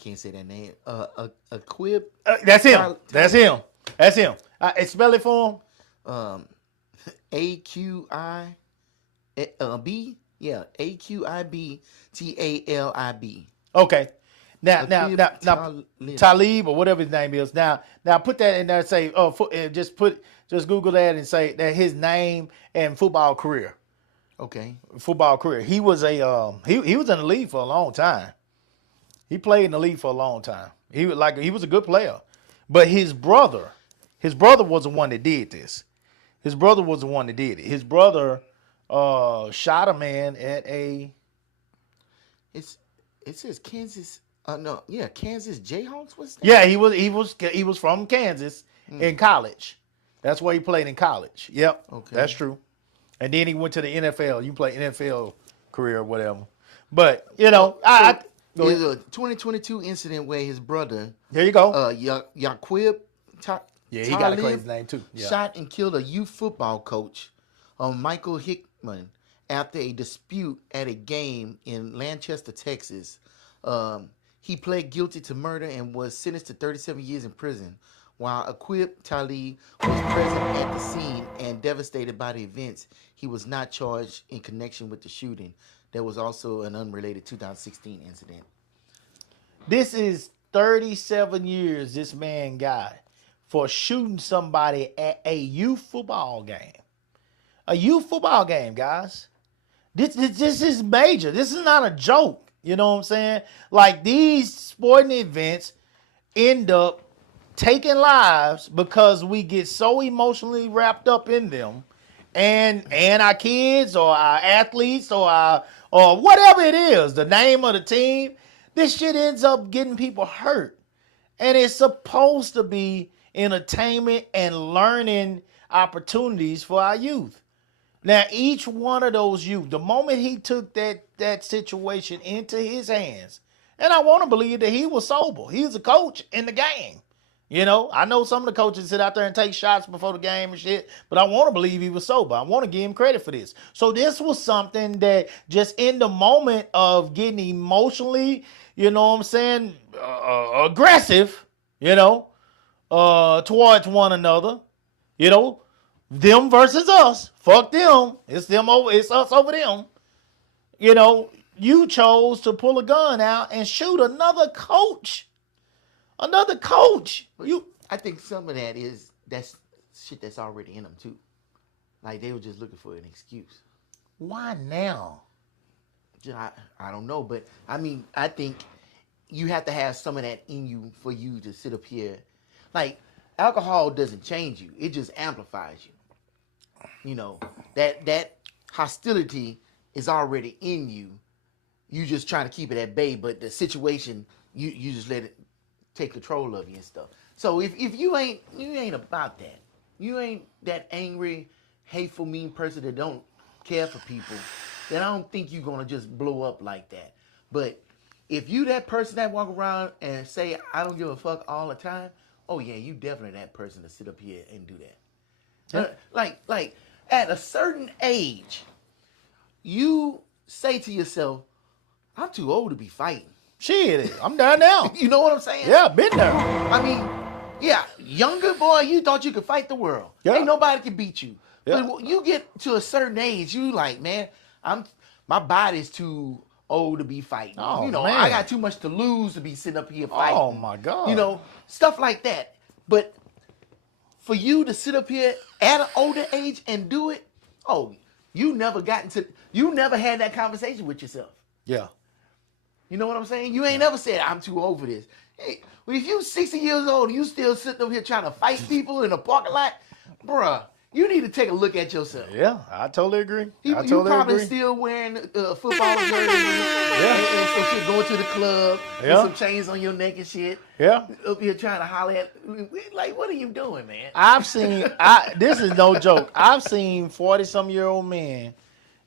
can't say that name. A quib. That's him. That's him. Spell it for him. AQI B. Yeah, AQIBTALIB. Okay. Now, Aqib Talib or whatever his name is. Now, put that in there. And say, just Google that and say that his name and football career. Okay. Football career. He was he was in the league for a long time. He played in the league for a long time. He was a good player, but his brother was the one that did this. His brother was the one that did it. His brother shot a man at a. It says Kansas. Kansas Jayhawks. What's that? Yeah, he was from Kansas in college. That's where he played in college. Yep, Okay. that's true. And then he went to the NFL. You play NFL career or whatever. But go There's ahead. a 2022 incident where his brother, Here you go. Yaqub, He got a crazy name too. Yeah. shot and killed a youth football coach, Michael Hickman, after a dispute at a game in Lancaster, Texas. He pled guilty to murder and was sentenced to 37 years in prison. While Aqib Talib was present at the scene and devastated by the events, he was not charged in connection with the shooting. There was also an unrelated 2016 incident. This is 37 years this man got for shooting somebody at a youth football game. A youth football game, guys. This is major. This is not a joke. You know what I'm saying? Like, these sporting events end up taking lives because we get so emotionally wrapped up in them, and our kids or our athletes or whatever it is, the name of the team, this shit ends up getting people hurt. And it's supposed to be entertainment and learning opportunities for our youth. Now, each one of those youth, the moment he took that situation into his hands, and I want to believe that he was sober. He was a coach in the game. You know, I know some of the coaches sit out there and take shots before the game and shit, but I want to believe he was sober. I want to give him credit for this. So this was something that just in the moment of getting emotionally, you know what I'm saying, aggressive, towards one another, them versus us. Fuck them. It's us over them. You chose to pull a gun out and shoot another coach. Another coach. I think some of that's shit that's already in them too. Like, they were just looking for an excuse. Why now? I don't know, but I mean, I think you have to have some of that in you for you to sit up here. Like, alcohol doesn't change you; it just amplifies you. That hostility is already in you. You just trying to keep it at bay, but the situation you just let it take control of you and stuff. So if you ain't about that, you ain't that angry, hateful, mean person that don't care for people, then I don't think you're gonna just blow up like that. But if you that person that walk around and say I don't give a fuck all the time, oh yeah, you definitely that person to sit up here and do that. Yeah. Like at a certain age, you say to yourself, I'm too old to be fighting. Shit, I'm done now. You know what I'm saying? Yeah, been there. I mean, yeah, younger boy, you thought you could fight the world. Yeah. Ain't nobody can beat you. Yeah. But when you get to a certain age, you like, man, my body's too old to be fighting. Oh, man. I got too much to lose to be sitting up here fighting. Oh, my God. Stuff like that. But for you to sit up here at an older age and do it, you never had that conversation with yourself. Yeah. You know what I'm saying? You ain't never said, I'm too old for this. Hey, if you 60 years old and you still sitting up here trying to fight people in a parking lot, bruh, you need to take a look at yourself. Yeah, I totally agree. You probably still wearing football jerseys and some shit, going to the club, with some chains on your neck and shit. Yeah. Up here trying to holler at, like, what are you doing, man? This is no joke. I've seen 40-some-year-old men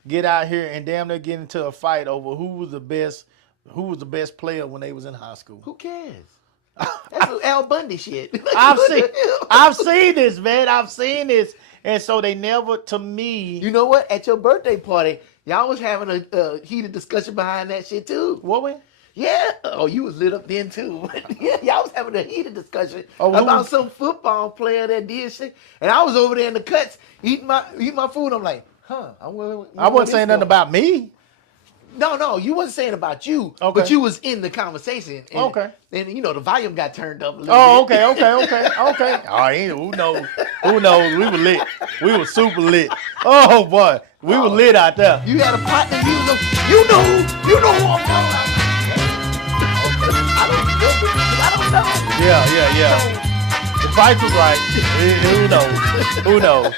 get out here and damn near get into a fight over who was the best player when they was in high school. Who cares? That's some Al Bundy shit. I've seen this, man. I've seen this. And so they never, to me. You know what? At your birthday party, y'all was having a heated discussion behind that shit too. What we? Yeah. Oh, you was lit up then too. Yeah, y'all was having a heated discussion Oh, who about was- some football player that did shit, and I was over there in the cuts eating my food. I'm like, I wasn't saying nothing about me. No, you wasn't saying about you, Okay. but you was in the conversation. And, Okay. And the volume got turned up a little Oh, bit. okay. Who knows? Who knows? We were lit. We were super lit. Oh boy, we were lit out there. You had a partner. You know who I'm talking about. I don't remember because I don't know. Yeah. The price was right. Who knows?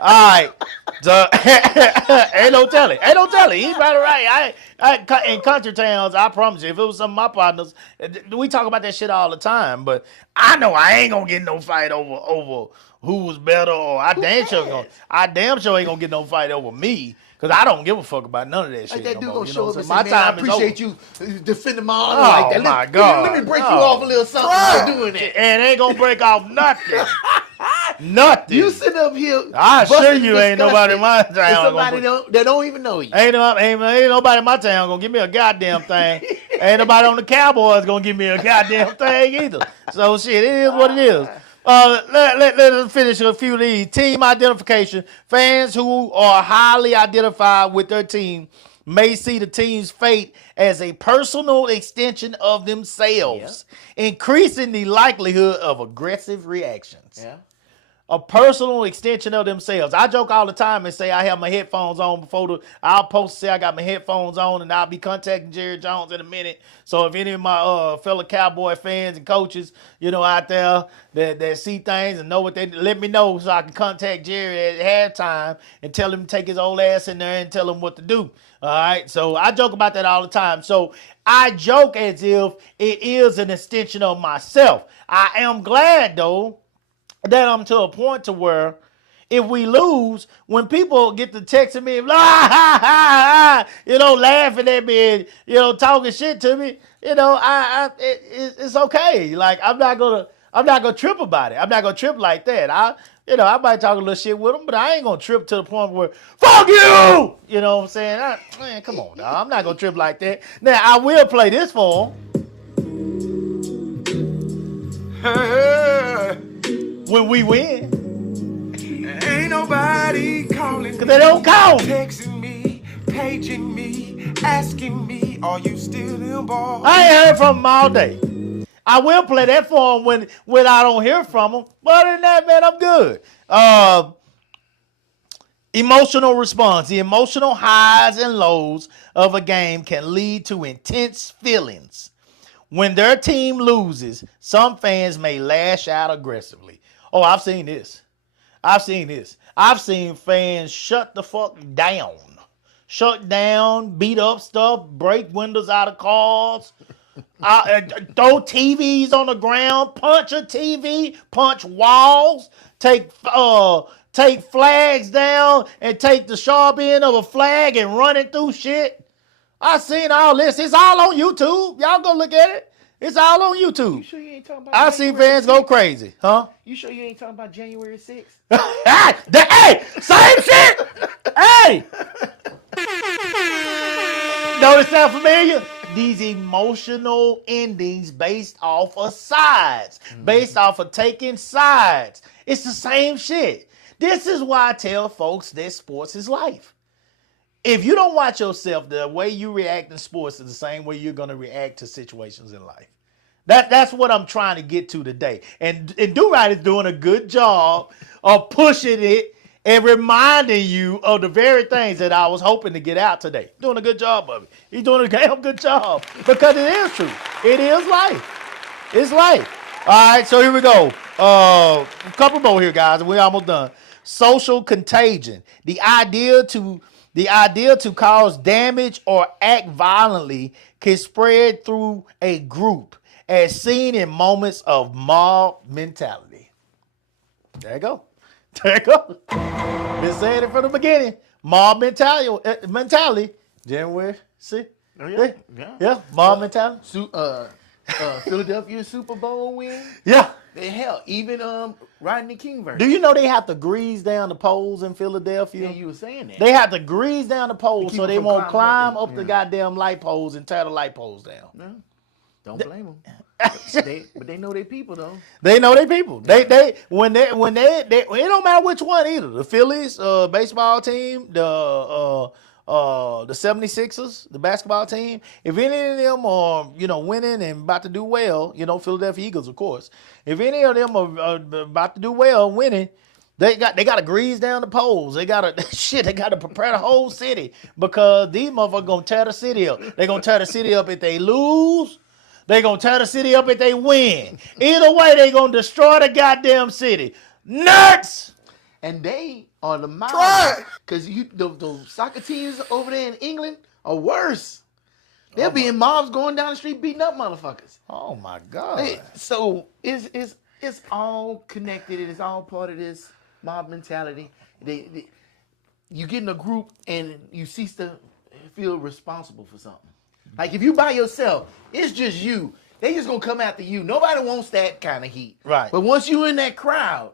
All right. So, ain't no telling. He's right. In country towns, I promise you, if it was some of my partners, we talk about that shit all the time. But I know I ain't gonna get no fight over who was better, or I damn sure ain't gonna get no fight over me. Cause I don't give a fuck about none of that shit. Like that no dude more, gonna you show know up what and I'm say, saying? My man, I time is over. appreciate you defending my honor Oh, like that. my Let God. me break you No. off a little something by doing that. And ain't gonna break off nothing. Nothing. You sit up here. I assure busting you ain't nobody in my disgusted town with somebody gonna that don't even know you. Ain't nobody in my town gonna give me a goddamn thing. Ain't nobody on the Cowboys gonna give me a goddamn thing either. So shit, it is what it is. Let us finish a few of these. Team identification. Fans who are highly identified with their team may see the team's fate as a personal extension of themselves, increasing the likelihood of aggressive reactions. Yeah. A personal extension of themselves. I joke all the time and say I have my headphones on I'll post and say I got my headphones on, and I'll be contacting Jerry Jones in a minute. So if any of my fellow Cowboy fans and coaches, out there that see things and know what they, let me know so I can contact Jerry at halftime and tell him to take his old ass in there and tell him what to do. All right. So I joke about that all the time. So I joke as if it is an extension of myself. I am glad though that I'm to a point to where if we lose, when people get to texting me, laughing at me and, talking shit to me, it's okay. Like I'm not gonna trip about it. I'm not gonna trip like that. I might talk a little shit with them, but I ain't gonna trip to the point where fuck you. You know what I'm saying? Man, come on, dog. I'm not gonna trip like that. Now I will play this for them when we win. Ain't nobody calling Cause they don't call me. texting me, paging me, asking me, are you still in ball? I ain't heard from them all day. I will play that for them when I don't hear from them. But other than that, man, I'm good. Emotional response. The emotional highs and lows of a game can lead to intense feelings. When their team loses, some fans may lash out aggressively. Oh, I've seen this. I've seen fans shut the fuck down. Shut down, beat up stuff, break windows out of cars, throw TVs on the ground, punch a TV, punch walls, take flags down and take the sharp end of a flag and run it through shit. I seen all this. It's all on YouTube. Y'all go look at it. It's all on YouTube. You sure you ain't talking about I see January fans go 6th? crace, huh? You sure you ain't talking about January 6th? Hey, same shit. Hey, don't it sound familiar? These emotional endings based off of sides, based off of taking sides. It's the same shit. This is why I tell folks that sports is life. If you don't watch yourself, the way you react in sports is the same way you're going to react to situations in life. That's what I'm trying to get to today. And Do-Right is doing a good job of pushing it and reminding you of the very things that I was hoping to get out today. Doing a good job of it. He's doing a damn good job because it is true. It is life. It's life. All right, so here we go. A couple more here, guys, and we're almost done. Social contagion. The idea to cause damage or act violently can spread through a group, as seen in moments of mob mentality. There you go. Been saying it from the beginning. Mob mentality. January, see? Oh, Yeah, mob mentality. Philadelphia Super Bowl win. Yeah. Hell, even Rodney King version. Do you know they have to grease down the poles in Philadelphia? Yeah, you were saying that. They have to grease down the poles To keep so them they from won't climbing climb up up there. the Yeah. goddamn light poles and tear the light poles down. No, don't blame them. But they know their people though. They know they people. When they it don't matter which one either. The Phillies baseball team, the 76ers, the basketball team. If any of them are, winning and about to do well, Philadelphia Eagles, of course. If any of them are about to do well, winning, they got to grease down the poles. They got to prepare the whole city because these motherfuckers gonna tear the city up. They gonna tear the city up if they lose. They gonna tear the city up if they win. Either way, they gonna destroy the goddamn city. Nuts! And they are the mouth. Try. Because the soccer teams over there in England are worse. They'll be in mobs going down the street beating up motherfuckers. Oh my God. So it's all connected. It's all part of this mob mentality. You get in a group and you cease to feel responsible for something. Like if you by yourself, it's just you. They just gonna come after you. Nobody wants that kind of heat. Right. But once you in that crowd,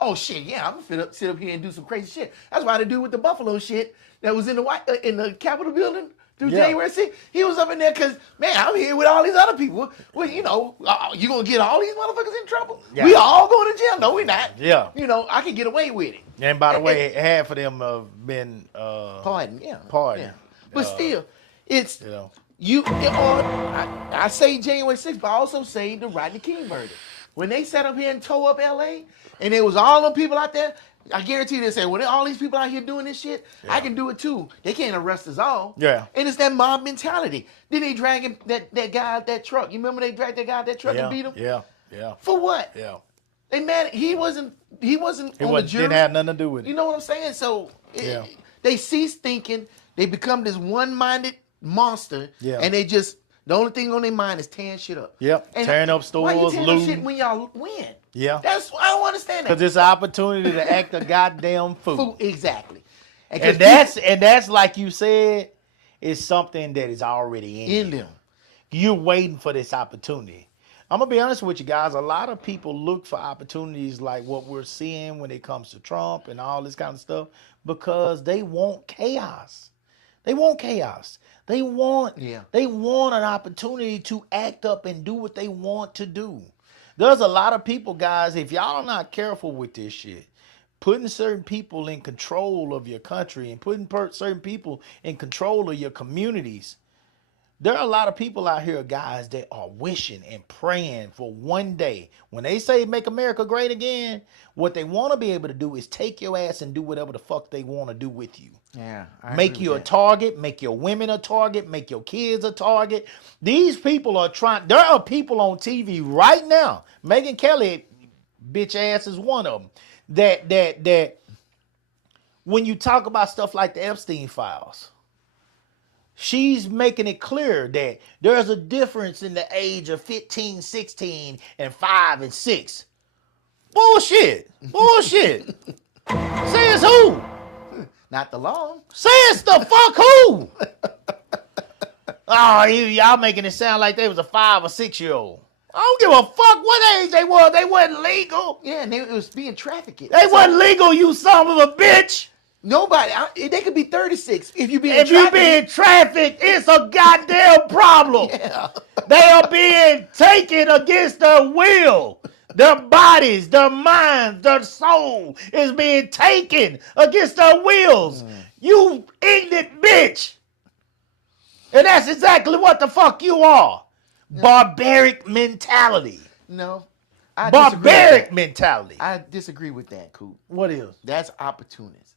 oh shit, yeah, I'm gonna sit up here and do some crazy shit. That's why they do with the Buffalo shit that was in the Capitol building through Yeah. January 6th. He was up in there because, man, I'm here with all these other people. Well, you gonna get all these motherfuckers in trouble. Yeah. We all going to jail. No, we're not. Yeah. I can get away with it. And by the way, half of them have been Pardon, yeah. pardoned. Yeah. But still, it's you know. I say January 6th, but I also say the Rodney King verdict. When they sat up here and tore up LA, and there was all them people out there, I guarantee they say, well, all these people out here doing this shit, I can do it too. They can't arrest us all. Yeah. And it's that mob mentality. Then they drag him, that guy out that truck. You remember they dragged that guy out that truck and beat him? Yeah. For what? Yeah. They mad. He wasn't on the jury. Didn't have nothing to do with it. You know what I'm saying? So Yeah. they cease thinking. They become this one-minded monster. Yeah. And they just, the only thing on their mind is tearing shit up. Yep. And Tearing up why stores, you tearing up looting. shit when y'all win? Yeah. I don't understand that. Because it's an opportunity to act a goddamn fool. Exactly. And that's like you said, is something that is already in you. them. You're waiting for this opportunity. I'm gonna be honest with you guys. A lot of people look for opportunities like what we're seeing when it comes to Trump and all this kind of stuff because they want chaos. They want chaos. They want an opportunity to act up and do what they want to do. There's a lot of people, guys, if y'all are not careful with this shit, putting certain people in control of your country and putting certain people in control of your communities. There are a lot of people out here, guys, that are wishing and praying for one day. When they say make America great again, what they want to be able to do is take your ass and do whatever the fuck they want to do with you. Yeah. Make you a target, make your women a target, make your kids a target. These people are trying, there are people on TV right now, Megyn Kelly, bitch ass is one of them, that when you talk about stuff like the Epstein files, she's making it clear that there's a difference in the age of 15, 16, and 5 and 6. Bullshit. Says who? Not the law. Says the fuck who? Oh, y'all making it sound like they was a 5 or 6 year old. I don't give a fuck what age they was. They wasn't legal. Yeah, and it was being trafficked. They wasn't legal, you son of a bitch. Nobody. They could be 36 if you being If you being trafficked, it's a goddamn problem. Yeah. They are being taken against their will. Their bodies, their minds, their soul is being taken against their wills. You ignorant bitch. And that's exactly what the fuck you are. Barbaric mentality. No. I disagree with Barbaric that. mentality. I disagree with that, Coop. What is? That's opportunist.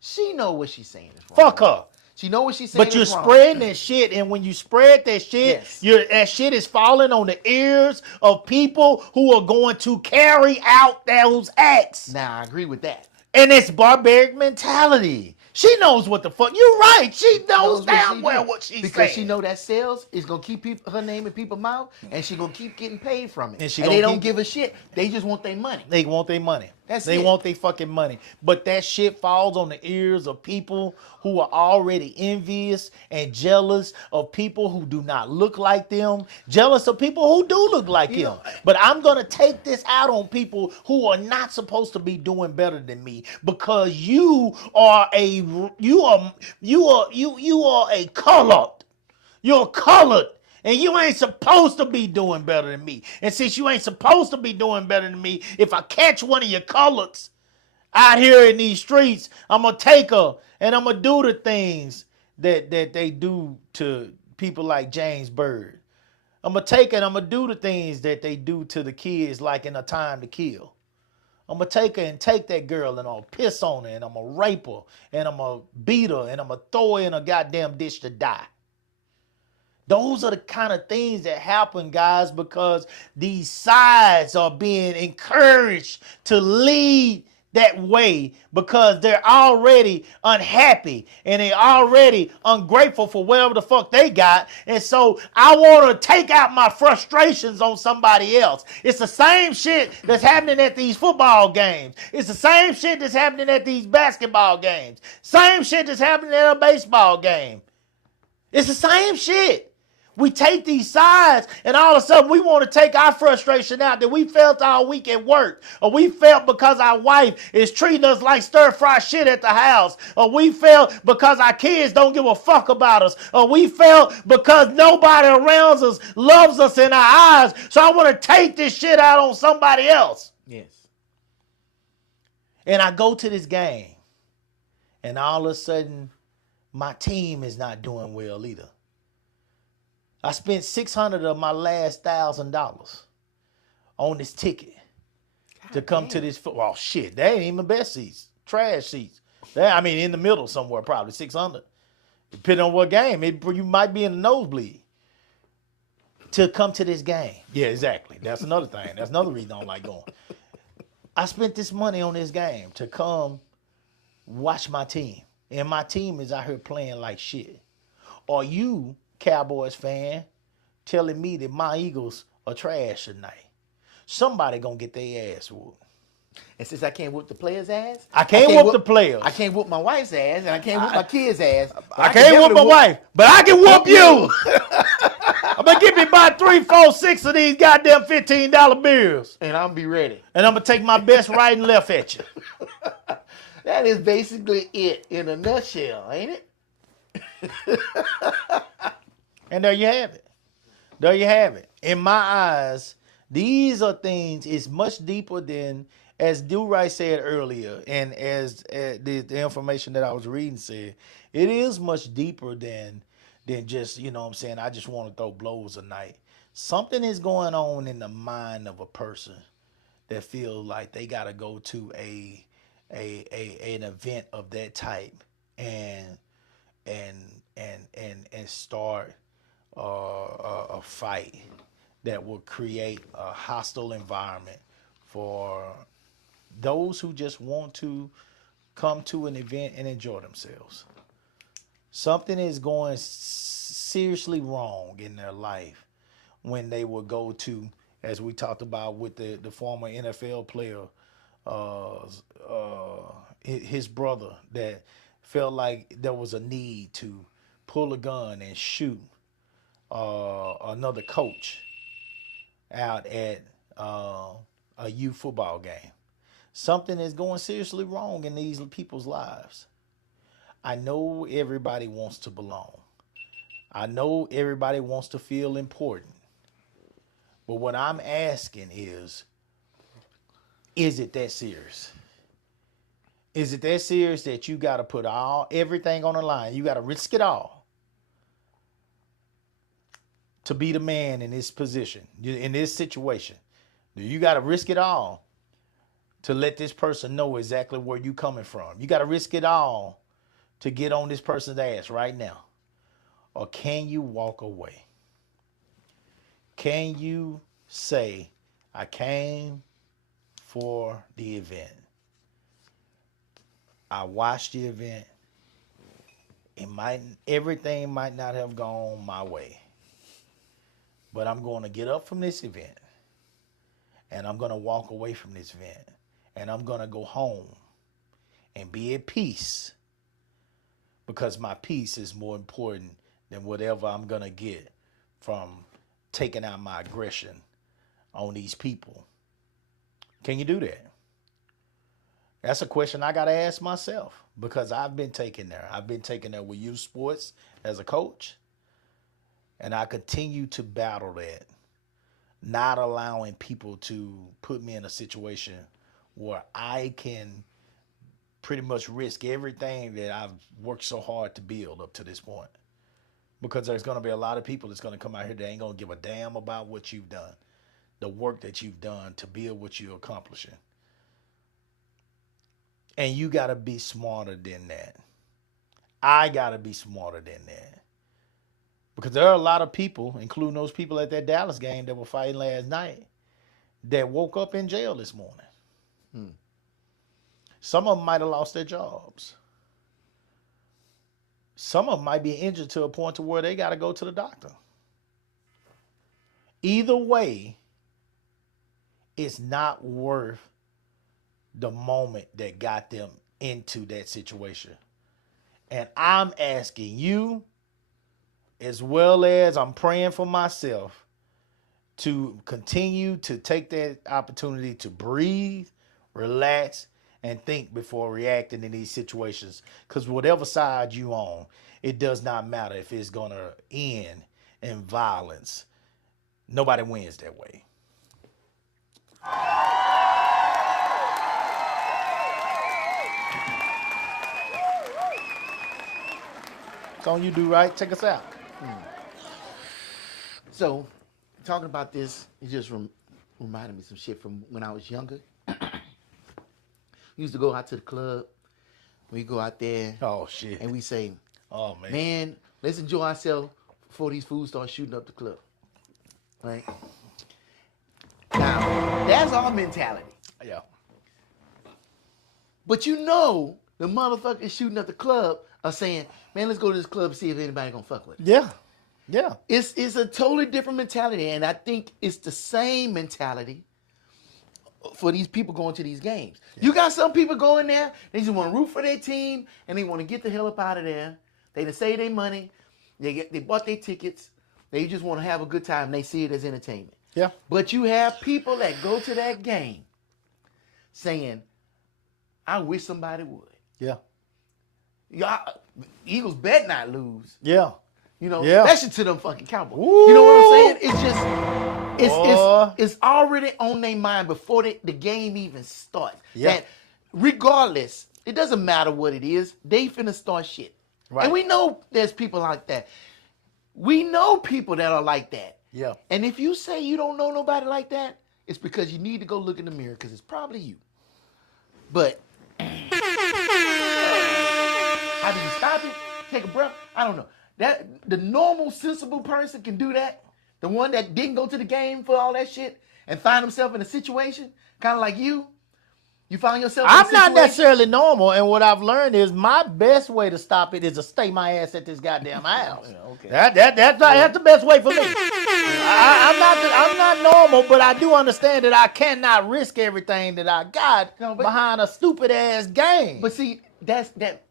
She know what she's saying is wrong. Fuck her. She know what she's saying But you're is wrong. spreading that shit, and when you spread that shit, Yes. that shit is falling on the ears of people who are going to carry out those acts. Now, I agree with that. And it's barbaric mentality. She knows what the fuck. You're right. She knows what damn she well do. what she's because saying. she know that sales is gonna keep her name in people's mouth, and she gonna keep getting paid from it. And she And gonna they don't keep- give a shit. They just want their money. They want their money. They want their fucking money. But that shit falls on the ears of people who are already envious and jealous of people who do not look like them, jealous of people who do look like them. But I'm going to take this out on people who are not supposed to be doing better than me, because you are a colored. You're colored. And you ain't supposed to be doing better than me. And since you ain't supposed to be doing better than me, if I catch one of your coloreds out here in these streets, I'm going to take her and I'm going to do the things that they do to people like James Byrd. I'm going to take it, I'm going to do the things that they do to the kids like in A Time to Kill. I'm going to take her and take that girl and I'll piss on her and I'm going to rape her and I'm going to beat her and I'm going to throw her in a goddamn ditch to die. Those are the kind of things that happen, guys, because these sides are being encouraged to lead that way because they're already unhappy and they're already ungrateful for whatever the fuck they got. And so I want to take out my frustrations on somebody else. It's the same shit that's happening at these football games. It's the same shit that's happening at these basketball games. Same shit that's happening at a baseball game. It's the same shit. We take these sides and all of a sudden we want to take our frustration out that we felt all week at work, or we felt because our wife is treating us like stir-fry shit at the house, or we felt because our kids don't give a fuck about us, or we felt because nobody around us loves us in our eyes. So I want to take this shit out on somebody else. Yes. And I go to this game and all of a sudden my team is not doing well either. I spent $600 of my last $1,000 on this ticket to come to this football. Oh, shit, they ain't even the best seats. Trash seats. In the middle somewhere, probably $600. Depending on what game, you might be in the nosebleed to come to this game. Yeah, exactly. That's another thing. That's another reason I don't like going. I spent this money on this game to come watch my team, and my team is out here playing like shit. Are you, Cowboys fan, telling me that my Eagles are trash tonight? Somebody gonna get their ass whooped. And since I can't whoop the players' ass, I can't whoop the players. I can't whoop my wife's ass, and I can't whoop my kids' ass. I can't whoop my wife, but I can whoop you. I'm gonna give me about 3, 4, 6 of these goddamn $15 bills, And I'm be ready. and I'm gonna take my best right and left at you. That is basically it in a nutshell, ain't it? And there you have it. There you have it. In my eyes, these are things, it's much deeper than, as Do-Right said earlier, and as the information that I was reading said, it is much deeper than just, you know what I'm saying, I just want to throw blows a night. Something is going on in the mind of a person that feel like they got to go to an event of that type and start a fight that will create a hostile environment for those who just want to come to an event and enjoy themselves. Something is going seriously wrong in their life when they will go to, as we talked about with the former NFL player, his brother, that felt like there was a need to pull a gun and shoot another coach out at a youth football game. Something is going seriously wrong in these people's lives. I know everybody wants to belong. I know everybody wants to feel important. But what I'm asking is it that serious? Is it that serious that you got to put everything on the line? You got to risk it all to be the man in this position, in this situation? You got to risk it all to let this person know exactly where you coming from. You got to risk it all to get on this person's ass right now. Or can you walk away? Can you say, I came for the event. I watched the event. Everything might not have gone my way. But I'm going to get up from this event. And I'm going to walk away from this event. and I'm going to go home and be at peace because my peace is more important than whatever I'm going to get from taking out my aggression on these people. Can you do that? That's a question I got to ask myself because I've been taken there. I've been taken there with youth sports as a coach, and I continue to battle that, not allowing people to put me in a situation where I can pretty much risk everything that I've worked so hard to build up to this point. Because there's going to be a lot of people that's going to come out here that ain't going to give a damn about what you've done, the work that you've done to build what you're accomplishing. And you got to be smarter than that. I got to be smarter than that. Because there are a lot of people, including those people at that Dallas game that were fighting last night, that woke up in jail this morning. Some of them might have lost their jobs. Some of them might be injured to a point to where they got to go to the doctor. Either way, it's not worth the moment that got them into that situation. And I'm asking you, as well as I'm praying for myself, to continue to take that opportunity to breathe, relax, and think before reacting in these situations. Because whatever side you on, it does not matter if it's going to end in violence. Nobody wins that way. It's on you, do right. Take us out. So, talking about this, it just reminded me some shit from when I was younger. We used to go out to the club. We go out there. Oh, shit. And we say, Oh, man, let's enjoy ourselves before these fools start shooting up the club. Right? Now, that's our mentality. Yeah. But you know, the motherfuckers shooting up the club are saying, man, let's go to this club and see if anybody gonna fuck with it. Yeah. Yeah. It's a totally different mentality, and I think it's the same mentality for these people going to these games. You got some people going there, they just want to root for their team, and they want to get the hell up out of there. They done save their money, they bought their tickets, they just want to have a good time, and they see it as entertainment. Yeah. But you have people that go to that game saying, I wish somebody would. Yeah. Y'all, Eagles bet not lose. Yeah. You know, Yeah. especially to them fucking Cowboys. Ooh. You know what I'm saying? It's just, Boy. it's already on their mind before the game even starts. Yeah. That regardless, it doesn't matter what it is, they finna start shit. Right. And we know there's people like that. We know people that are like that. Yeah. And if you say you don't know nobody like that, it's because you need to go look in the mirror because it's probably you. But how do you stop it? Take a breath? I don't know. That the normal, sensible person can do that. The one that didn't go to the game for all that shit and find himself in a situation, kind of like you. You find yourself in a I'm situation. not necessarily normal, and what I've learned is my best way to stop it is to stay my ass at this goddamn house. Okay. That's the best way for me. I'm not normal, but I do understand that I cannot risk everything that I got behind a stupid ass game. But see, that's that.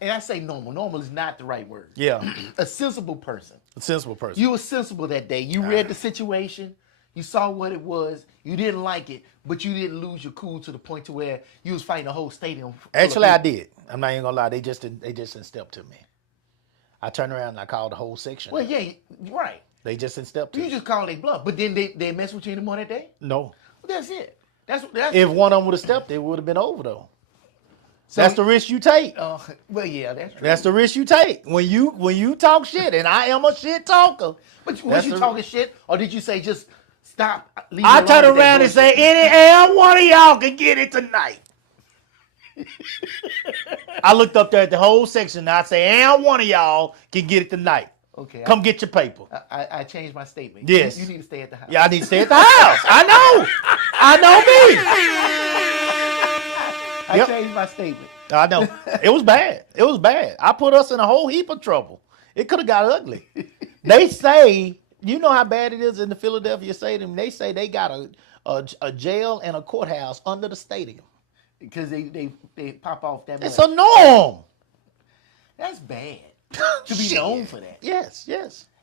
And I say normal. Normal is not the right word. Yeah, A sensible person. a sensible person. You were sensible that day. You read the situation. You saw what it was. You didn't like it, but you didn't lose your cool to the point to where you was fighting a whole stadium. Actually, I did. I'm not even gonna lie. They just didn't step to me. I turned around and I called the whole section. Well, yeah, right. They just didn't step to You me. just called their bluff, but then they mess with you anymore that day. No. Well, that's it. That's If one of them would have stepped, it would have been over though. So- That's the risk you take. well, yeah, that's true. That's the risk you take when you talk shit, and I am a shit talker. But was That's you the- talking shit, or did you say just stop? Leave I me turn alone with that around and say, bullshit? any one of y'all can get it tonight. I looked up there at the whole section, and I say, any one of y'all can get it tonight. Okay, Come get your paper. I changed my statement. Yes. You need to stay at the house. Yeah, I need to stay at the house. I know me. I Yep. changed my statement. I know. It was bad. It was bad. I put us in a whole heap of trouble. It could have got ugly. They say, you know how bad it is in the Philadelphia Stadium. They say they got a jail and a courthouse under the stadium. because they pop off that It's much. a norm. That's bad to be known for that. Yes.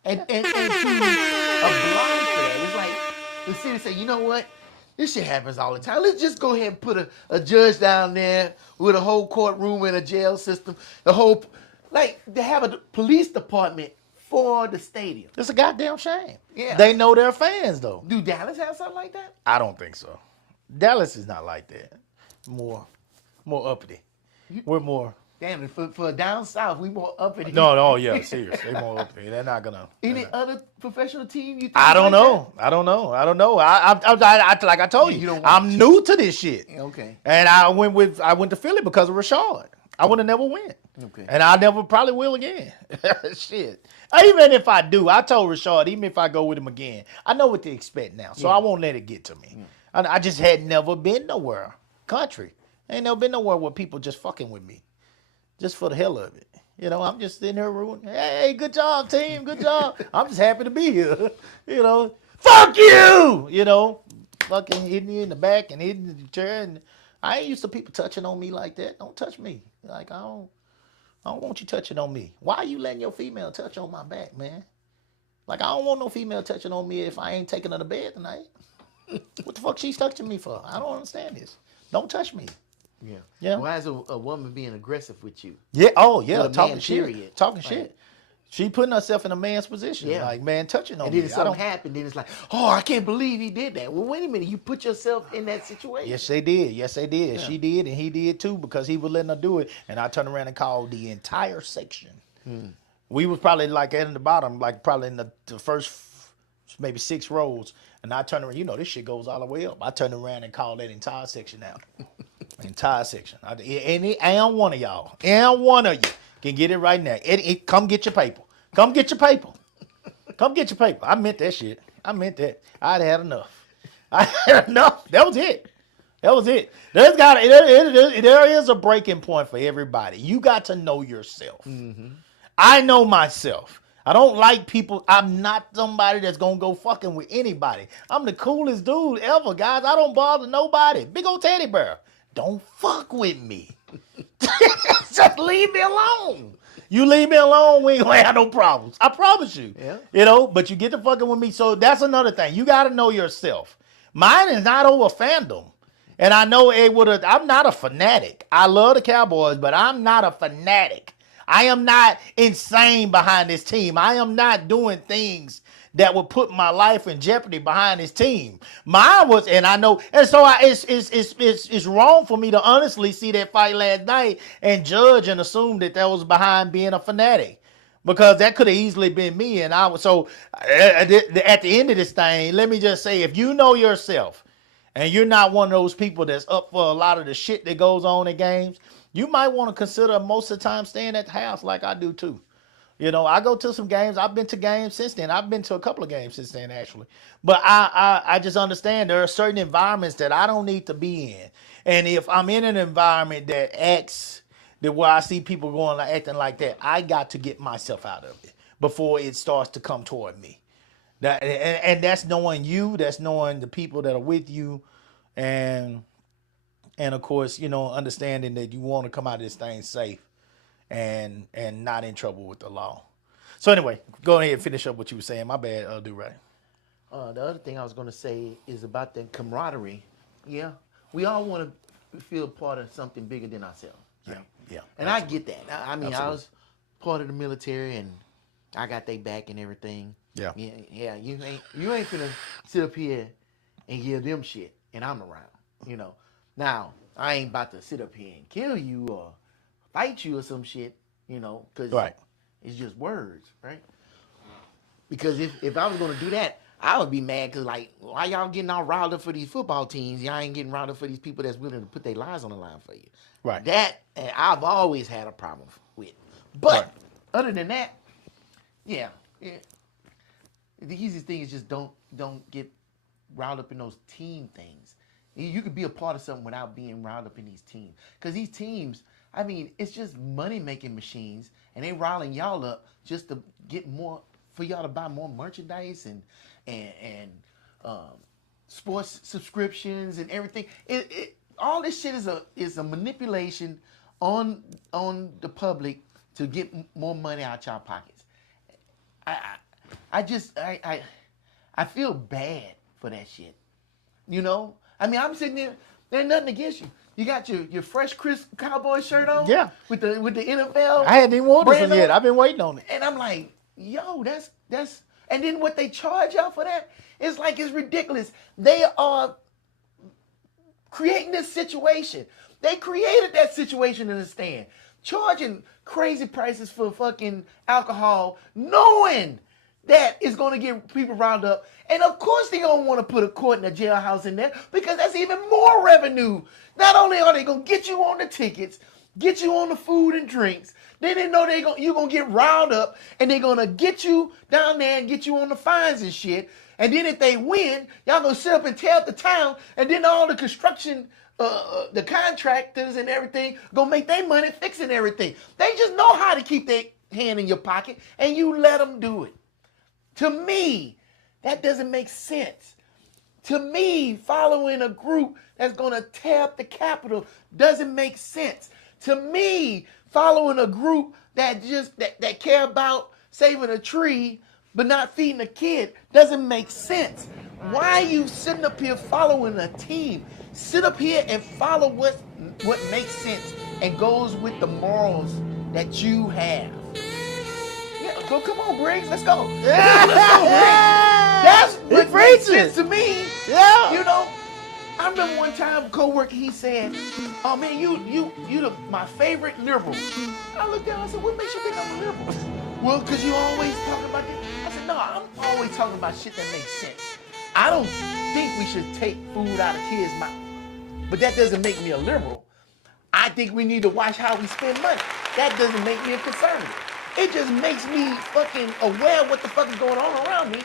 And to oblige for that. It's like the city say, you know what? This shit happens all the time. Let's just go ahead and put a judge down there with a whole courtroom and a jail system. The whole, like, they have a police department for the stadium. It's a goddamn shame. Yeah. They know their fans, though. Do Dallas have something like that? I don't think so. Dallas is not like that. More uppity. We're more. Damn, for down south, we more up in No, yeah, seriously. They're more uppity. They're not going to. Any other professional team you think? I don't like know. I don't know. I like I told You you, don't I'm new to this shit. that? Okay. And I went to Philly because of Rashard. I would have never went. Okay. And I never probably will again. Shit. Even if I do, I told Rashard, even if I go with him again, I know what to expect now. So I won't let it get to me. I just had never been nowhere. Country. I ain't never been nowhere where people just fucking with me. Just for the hell of it. You know, I'm just in here rooting. Hey, good job, team. Good job. I'm just happy to be here. You know, fuck you. You know, fucking hitting you in the back and hitting the chair. And I ain't used to people touching on me like that. Don't touch me. Like, I don't want you touching on me. Why are you letting your female touch on my back, man? Like, I don't want no female touching on me if I ain't taking her to bed tonight. What the fuck she's touching me for? I don't understand this. Don't touch me. Yeah. Yeah. Why is a woman being aggressive with you? Yeah. Oh, yeah. With a Talking man, shit. period. Talking Right. shit. She putting herself in a man's position. Yeah. Like, man, touching on And me. then something happened, then it's like, oh, I can't believe he did that. Well, wait a minute. You put yourself in that situation. Yes, they did. Yes, they did. Yeah. She did, and he did too, because he was letting her do it. And I turned around and called the entire section. We was probably like in the bottom, like probably in the first maybe 6 rows. And I turned around. You know, this shit goes all the way up. I turned around and called that entire section out. Entire section. And one of y'all, and one of you can get it right now. Come get your paper. Come get your paper. Come get your paper. I meant that shit. I meant that. I'd had enough. I had enough. That was it. That was it. There is a breaking point for everybody. You got to know yourself. I know myself. I don't like people. I'm not somebody that's going to go fucking with anybody. I'm the coolest dude ever, guys. I don't bother nobody. Big old teddy bear. Don't fuck with me. Just leave me alone. You leave me alone, we ain't gonna have no problems. I promise you. Yeah. You know, but you get to fucking with me. So that's another thing. You got to know yourself. Mine is not over fandom. And I know I'm not a fanatic. I love the Cowboys, but I'm not a fanatic. I am not insane behind this team. I am not doing things that would put my life in jeopardy behind this team. Mine was, and I know, and so it's wrong for me to honestly see that fight last night and judge and assume that was behind being a fanatic, because that could have easily been me. And I was so at the end of this thing, let me just say, if you know yourself and you're not one of those people that's up for a lot of the shit that goes on in games, you might want to consider most of the time staying at the house, like I do too. You know, I go to some games. I've been to games since then. I've been to a couple of games since then, actually. But I just understand there are certain environments that I don't need to be in. And if I'm in an environment that acts, where I see people going acting like that, I got to get myself out of it before it starts to come toward me. And that's knowing you. That's knowing the people that are with you. And of course, you know, understanding that you want to come out of this thing safe and not in trouble with the law. So anyway, go ahead and finish up what you were saying. My bad, Do-Right. The other thing I was going to say is about the camaraderie. Yeah, we all want to feel part of something bigger than ourselves. Right? Yeah. And I get that. I mean, Absolutely. I was part of the military, and I got their back and everything. Yeah. Yeah. You ain't finna sit up here and give them shit, and I'm around. You know. Now I ain't about to sit up here and kill you or fight you or some shit. You know, because Right. it's just words, right? Because if I was gonna do that, I would be mad because, like, why y'all getting all riled up for these football teams? Y'all ain't getting riled up for these people that's willing to put their lives on the line for you. Right. That, and I've always had a problem with. But Right. other than that, yeah. The easiest thing is just don't get riled up in those team things. You could be a part of something without being riled up in these teams. Because these teams, I mean, it's just money-making machines, and they riling y'all up just to get more, for y'all to buy more merchandise and sports subscriptions and everything. all this shit is a manipulation on the public to get more money out y'all pockets. I feel bad for that shit. You know? I mean, I'm sitting there, there's nothing against you. You got your fresh crisp cowboy shirt on? Yeah. With the NFL. I hadn't even worn this brand one yet. on. I've been waiting on it. And I'm like, yo, that's and then what they charge y'all for that, it's like it's ridiculous. They are creating this situation. They created that situation in the stand. Charging crazy prices for fucking alcohol, knowing that it's going to get people riled up. And of course they don't want to put a court and a jailhouse in there because that's even more revenue. Not only are they going to get you on the tickets, get you on the food and drinks, then they know you're going to get riled up and they're going to get you down there and get you on the fines and shit. And then if they win, y'all going to sit up and tear up the town, and then all the construction, the contractors and everything going to make their money fixing everything. They just know how to keep their hand in your pocket, and you let them do it. To me, that doesn't make sense. To me, following a group that's going to tear up the Capitol doesn't make sense. To me, following a group that that care about saving a tree but not feeding a kid doesn't make sense. Why are you sitting up here following a team? Sit up here and follow what makes sense and goes with the morals that you have. Yeah, so come on, Briggs, let's go. Let's go, Briggs. That's what makes sense to me. Yeah. You know, I remember one time a co-worker, he said, oh man, you my favorite liberal. I looked down, I said, what makes you think I'm a liberal? Well, because you always talking about this. I said, no, I'm always talking about shit that makes sense. I don't think we should take food out of kids' mouth. But that doesn't make me a liberal. I think we need to watch how we spend money. That doesn't make me a conservative. It just makes me fucking aware of what the fuck is going on around me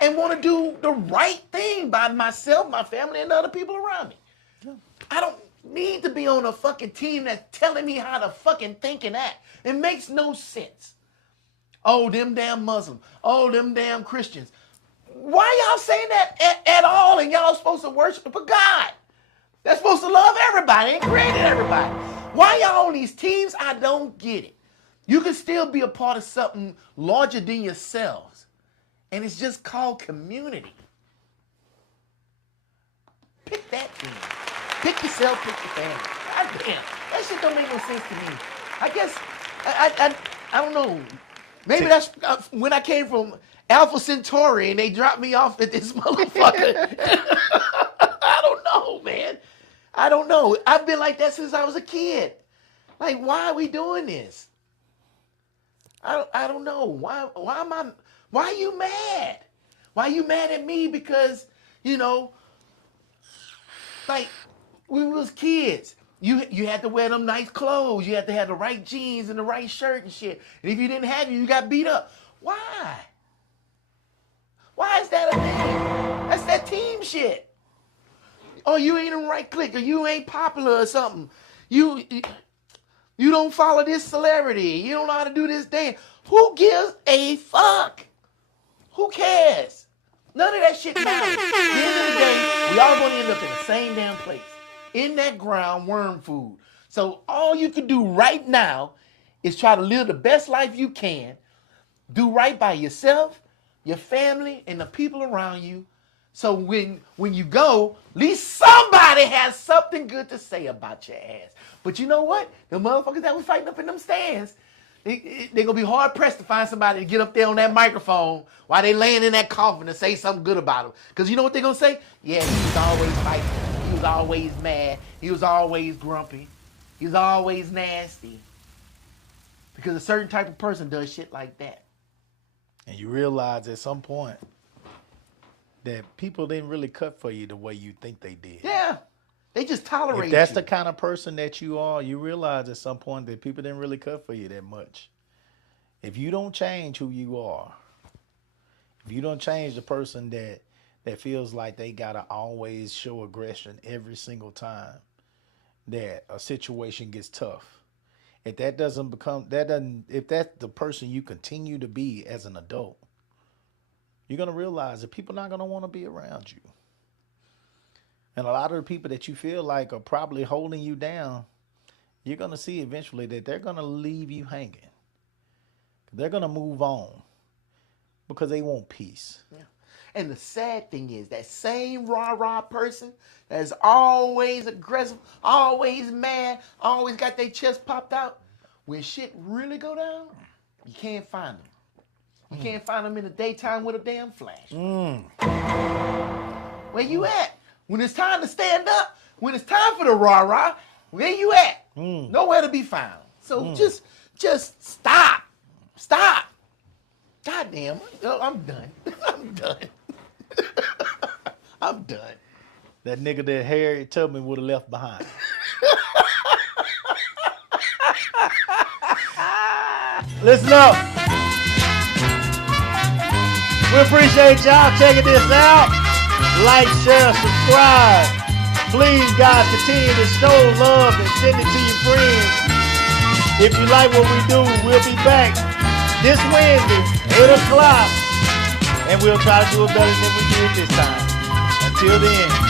and want to do the right thing by myself, my family, and other people around me. Yeah. I don't need to be on a fucking team that's telling me how to fucking think and act. It makes no sense. Oh, them damn Muslims. Oh, them damn Christians. Why y'all saying that at all and y'all supposed to worship a God? They're supposed to love everybody and created everybody. Why y'all on these teams? I don't get it. You can still be a part of something larger than yourselves. And it's just called community. Pick that team. Pick yourself, pick your family. God damn. That shit don't make no sense to me. I guess, I don't know. Maybe that's when I came from Alpha Centauri and they dropped me off at this motherfucker. I don't know, man. I don't know. I've been like that since I was a kid. Like, why are we doing this? I don't know. Why are you mad? Why are you mad at me? Because, you know, like, when we was kids, you had to wear them nice clothes. You had to have the right jeans and the right shirt and shit. And if you didn't have it, you got beat up. Why? Why is that a thing? That's that team shit. Oh, you ain't in the right clique, or you ain't popular or something. You don't follow this celebrity. You don't know how to do this thing. Who gives a fuck? Who cares? None of that shit matters. At the end of the day, we all going to end up in the same damn place. In that ground, worm food. So all you can do right now is try to live the best life you can. Do right by yourself, your family, and the people around you. So when you go, at least somebody has something good to say about your ass. But you know what? The motherfuckers that was fighting up in them stands, they're going to be hard pressed to find somebody to get up there on that microphone while they laying in that coffin and say something good about them. Because you know what they're going to say? Yeah, he was always fighting. He was always mad. He was always grumpy. He was always nasty. Because a certain type of person does shit like that. And you realize at some point that people didn't really cut for you the way you think they did. Yeah. They just tolerate If that's you. the kind of person that you are, you realize at some point that people didn't really cut for you that much. If you don't change who you are, if you don't change the person that feels like they gotta always show aggression every single time that a situation gets tough, if that's the person you continue to be as an adult, you're gonna realize that people are not gonna want to be around you. And a lot of the people that you feel like are probably holding you down, you're going to see eventually that they're going to leave you hanging. They're going to move on because they want peace. Yeah. And the sad thing is that same rah-rah person that's always aggressive, always mad, always got their chest popped out, when shit really go down, you can't find them. You can't find them in the daytime with a damn flash. Where you at? When it's time to stand up, when it's time for the rah-rah, where you at? Nowhere to be found. So just stop. Stop. God damn, I'm done. I'm done. I'm done. That nigga that Harriet Tubman would have left behind. Listen up. We appreciate y'all checking this out. Like, share, subscribe. Please, guys, continue to show love and send it to your friends. If you like what we do, we'll be back this Wednesday, 8 o'clock. And we'll try to do it better than we did this time. Until then.